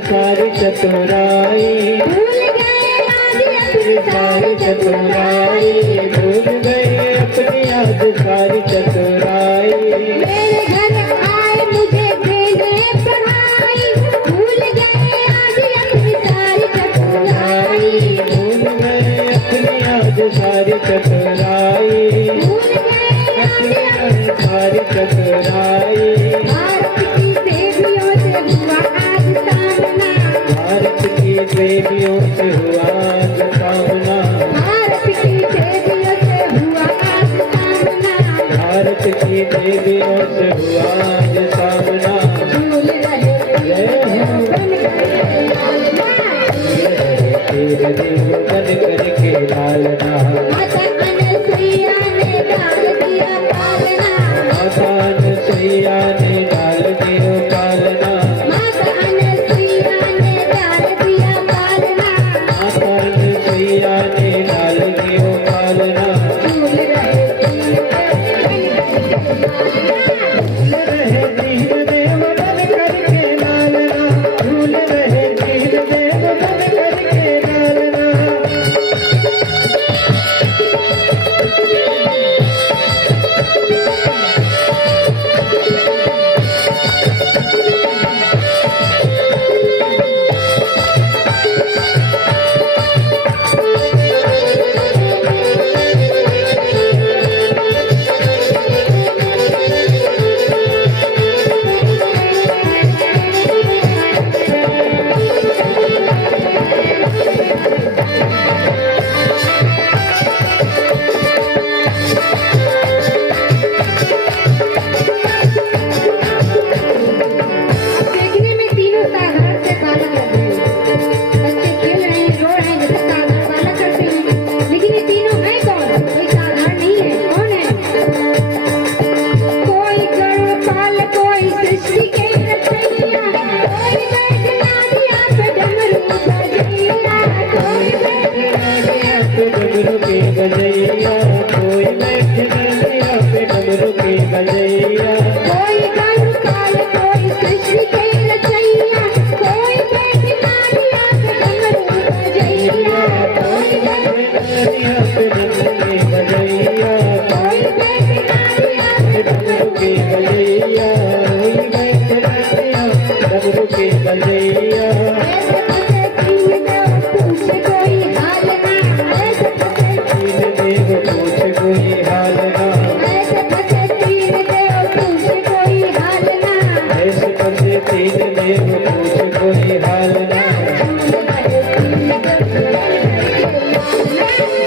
सारी चतुराई, भूल गए आज अपनी सारी चतुराई, भूल गए अपनी आज सारी चतुराई। मेरे घर आए मुझे देने पढ़ाई, भूल गए आज अपनी सारी चतुराई, भूल गए अपनी आज सारी चतुराई, भूल गए आज सारी चतुराई। भारत की देवियों से हुआ आज सामना, भारत की देवियों से हुआ आज सामना, भारत की देवियों से हुआ आज सामना, भारत की देवियों से हुआ आज सामना। भूल रहे बन गए लालना, तीर देव बन करके लालना, माता अनसुईया ने डाल दिया पालना, माता अनसुईया ने डाल दियो पालना, माता अनसुईया ने डाल दिया पालना, माता अनसुईया ने डाल दियो पालना। भूल रहे दीन देव बन गए भूल रहे दीन देव बन करके लालना, भूल रहे दीन देव बन करके लालना। देखने में तीनों साधारण से बालक लग रहे हैं, बच्चे खेल रहे हैं, रो रहे हैं जैसे साधारण बालक करते हैं, लेकिन ये तीनों हैं कौन? कोई साधारण नहीं है। कौन है? कोई गणपाल, कोई सृष्टि के रचैया, कोई बैठना दिया पे डमरू बजैया, कोई बैठना दिया पे डमरू के बजैया, कोई बैठे दिया पे डमरू के बजैया, कोई गणपाल, कोई सृष्टि के रचैया, कोई बैठना दिया पे डमरू बजैया, कोई दिया पे डमरू के बजैया, कोई बैठना दिया पे डमरू के बजैया, कोई बैठे दिया डमरू के बजैया। ऐसे फंसे तीन देव पूछे कोई हाल ना, ऐसे फंसे तीन देव पूछ कोई हाल ना, ऐसे फंसे तीन देव पूछे कोई हाल ना, ऐसे करके तीन देव पूछ कोई हाल ना।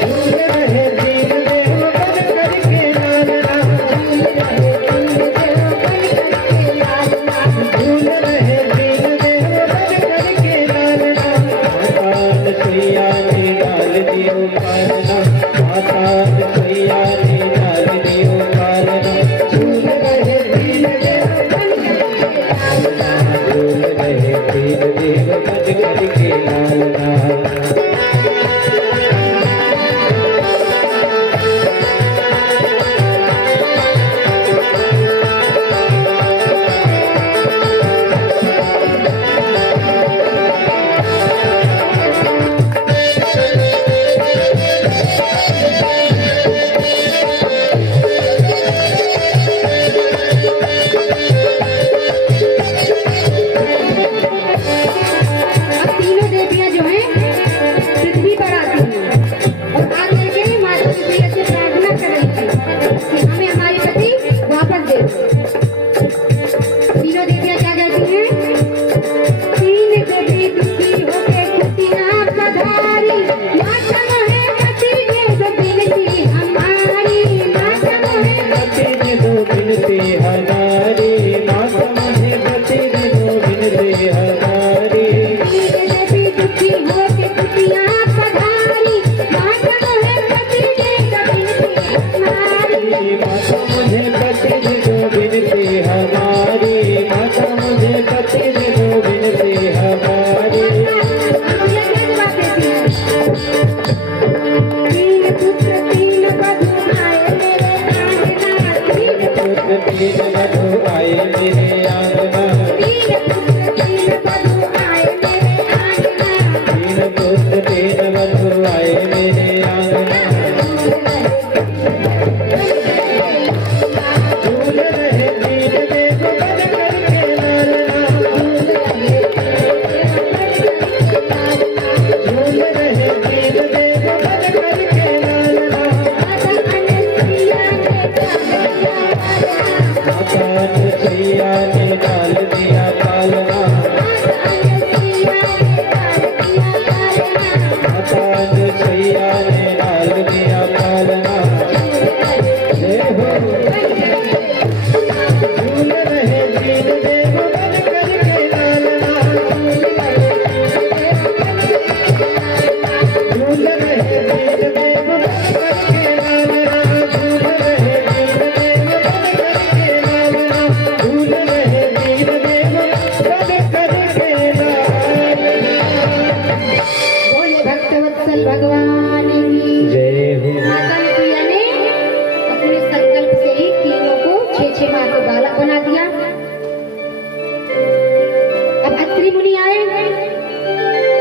भूल रहे तीन देव बन करके लालना, भूल रहे तीन देव बन करके लालना। माता अनसुईया ने डाल दियो पालना, माता अनसुईया ने डाल दियो पालना। भूल रहे तीन देव बन करके लालना, भूल रहे तीन देव बन करके लालना। अत्रि मुनि आए,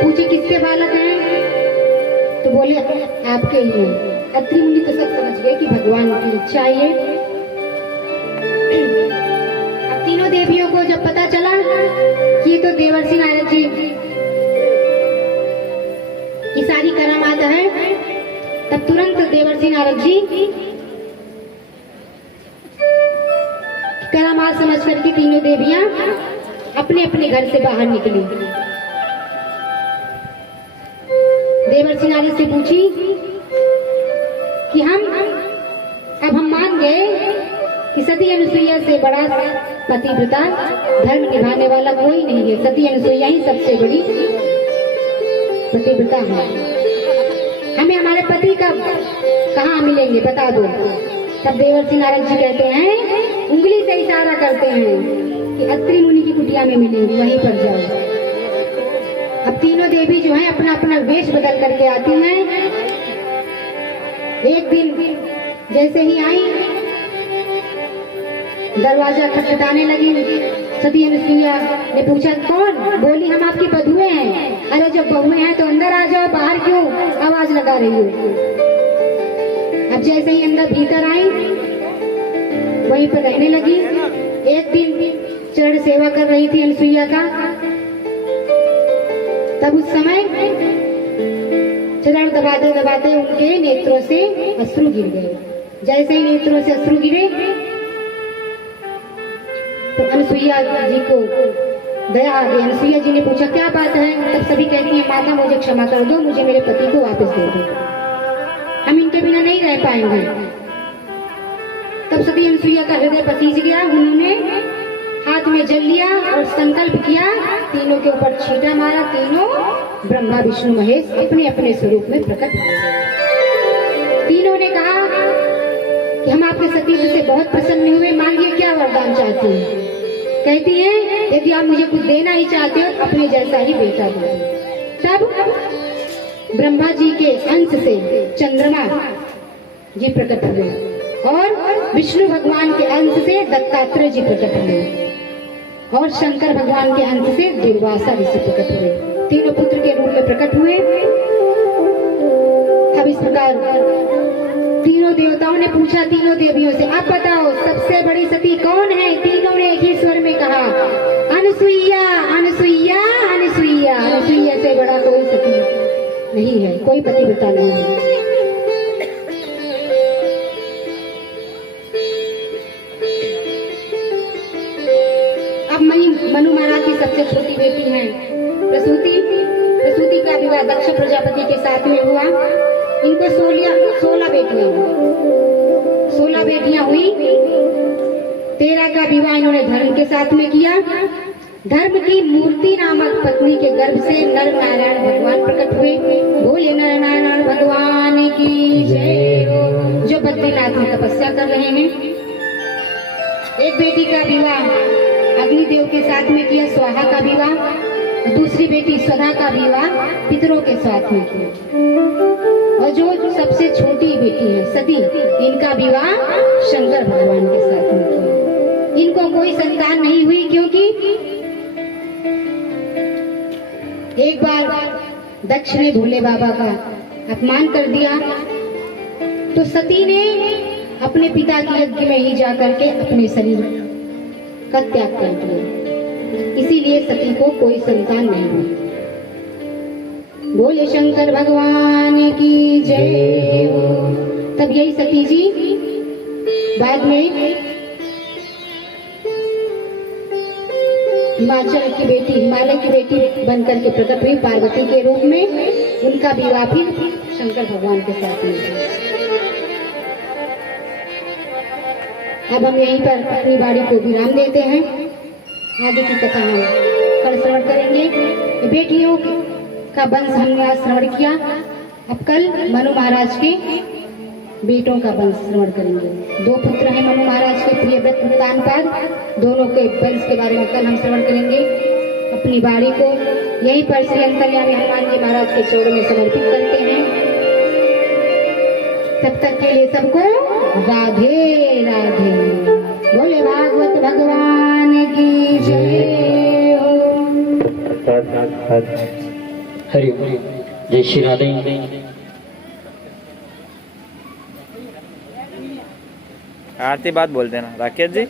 पूछे किसके बालक हैं, तो बोले आपके ही हैं। अत्रि मुनि तो सब समझ गए कि भगवान की इच्छा है। अब तीनों देवियों को जब पता चला कि ये तो देवर्षि नारद जी की सारी करामात है, तब तुरंत देवर्षि नारद जी करामात समझ करके तीनों देवियां अपने अपने घर से बाहर निकली। देवर्षि नारद से पूछी कि अब हम मान गए कि सती अनुसुईया से बड़ा पतिव्रता धर्म निभाने वाला कोई नहीं है। सती अनुसुईया ही सबसे बड़ी पतिव्रता है। हमें हमारे पति कब कहाँ मिलेंगे बता दो। तब देवर्षि नारद जी कहते हैं, उंगली से इशारा करते हैं कि अत्रि मुनि की कुटिया में मिलेंगे, वहीं पर जाओ। अब तीनों देवी जो हैं अपना अपना वेश बदल करके आती हैं। एक दिन जैसे ही आई, दरवाजा खटखटाने लगी। सती अनुसुईया ने पूछा कौन? बोली हम आपकी बधुए हैं। अरे जब बहुए हैं तो अंदर आ जाओ, बाहर क्यों आवाज लगा रही हो? अब जैसे ही अंदर भीतर आई, वहीं पर रहने लगी। एक दिन चरण सेवा कर रही थी अनुसुईया का, तब उस समय चरण दबाते दबाते उनके नेत्रों से अश्रु गिर गए। जैसे ही नेत्रों से अश्रु गिरे तो अनुसुईया जी को दया आ गई। अनुसुईया जी ने पूछा क्या बात है? तब सभी कहती हैं माता मुझे क्षमा कर दो, मुझे मेरे पति को वापस दे दो, हम इनके बिना नहीं रह पाएंगे। तब सती अनुसुईया का हृदय पसीज गया। उन्होंने हाथ में जल लिया और संकल्प किया, तीनों के ऊपर छींटा मारा। तीनों ब्रह्मा विष्णु महेश अपने अपने स्वरूप में प्रकट हुए। तीनों ने कहा कि हम आपके सतीत्व से बहुत प्रसन्न हुए, मांगिए क्या वरदान चाहती हैं। कहती हैं यदि आप मुझे कुछ देना ही चाहते हो तो अपने जैसा ही बेटा दो। तब ब्रह्मा जी के अंश से चंद्रमा जी प्रकट हुए और विष्णु भगवान के अंश से दत्तात्रेय जी प्रकट हुए और शंकर भगवान के अंश से दुर्वासा ऋषि प्रकट हुए। तीनों पुत्र के रूप में प्रकट हुए। अब इस प्रकार तीनों देवताओं ने पूछा तीनों देवियों से, आप बताओ सबसे बड़ी सती कौन है? तीनों ने एक ही स्वर में कहा अनुसुईया, अनुसुईया, अनुसुईया। अनुसुईया से बड़ा कोई सती नहीं है, कोई पतिव्रता नहीं है। मनु महाराज की सबसे छोटी बेटी है प्रसूति। प्रसूति का विवाह दक्ष प्रजापति के साथ में हुआ। इनको 16 बेटियां हुई। 16 बेटियां हुई। 13 का विवाह इन्होंने धर्म के साथ में किया। धर्म की मूर्ति नामक पत्नी के गर्भ से नर नारायण भगवान प्रकट हुए। बोले नर नारायण भगवान की जय हो, जो बद्रीनाथ में तपस्या कर रहे हैं। एक बेटी का विवाह अग्निदेव के साथ में किया, स्वाहा का विवाह। दूसरी बेटी स्वधा का विवाह पितरों के साथ में किया। और जो सबसे छोटी बेटी है सती, इनका विवाह शंकर भगवान के साथ में किया। इनको कोई संतान नहीं हुई क्योंकि एक बार दक्ष ने भोले बाबा का अपमान कर दिया, तो सती ने अपने पिता के यज्ञ में ही जाकर के अपने शरीर का त्याग कर दिया। इसीलिए सती को कोई संतान नहीं हुई। बोले शंकर भगवान की जय हो। तब यही सती जी बाद में हिमालय की बेटी बनकर के प्रकट हुई पार्वती के रूप में। उनका विवाह फिर शंकर भगवान के साथ में हुआ। अब हम यहीं पर अपनी वाणी को विराम देते हैं। आगे की कथा हम कल श्रवण करेंगे। बेटियों का वंश हमने आज श्रवण किया। अब कल मनु महाराज के बेटों का वंश श्रवण करेंगे। 2 पुत्र हैं मनु महाराज के, प्रियव्रत उत्तानपाद। दोनों के वंश के बारे में कल हम श्रवण करेंगे। अपनी वाणी को यहीं पर श्री अंतर्यामी हनुमान जी महाराज के चरणों में समर्पित करते हैं। तब तक के लिए सबको राधे राधे। बोले भागवत भगवान की जय हो। हरि जय श्री राधे। आरती बात बोलते ना राकेश जी।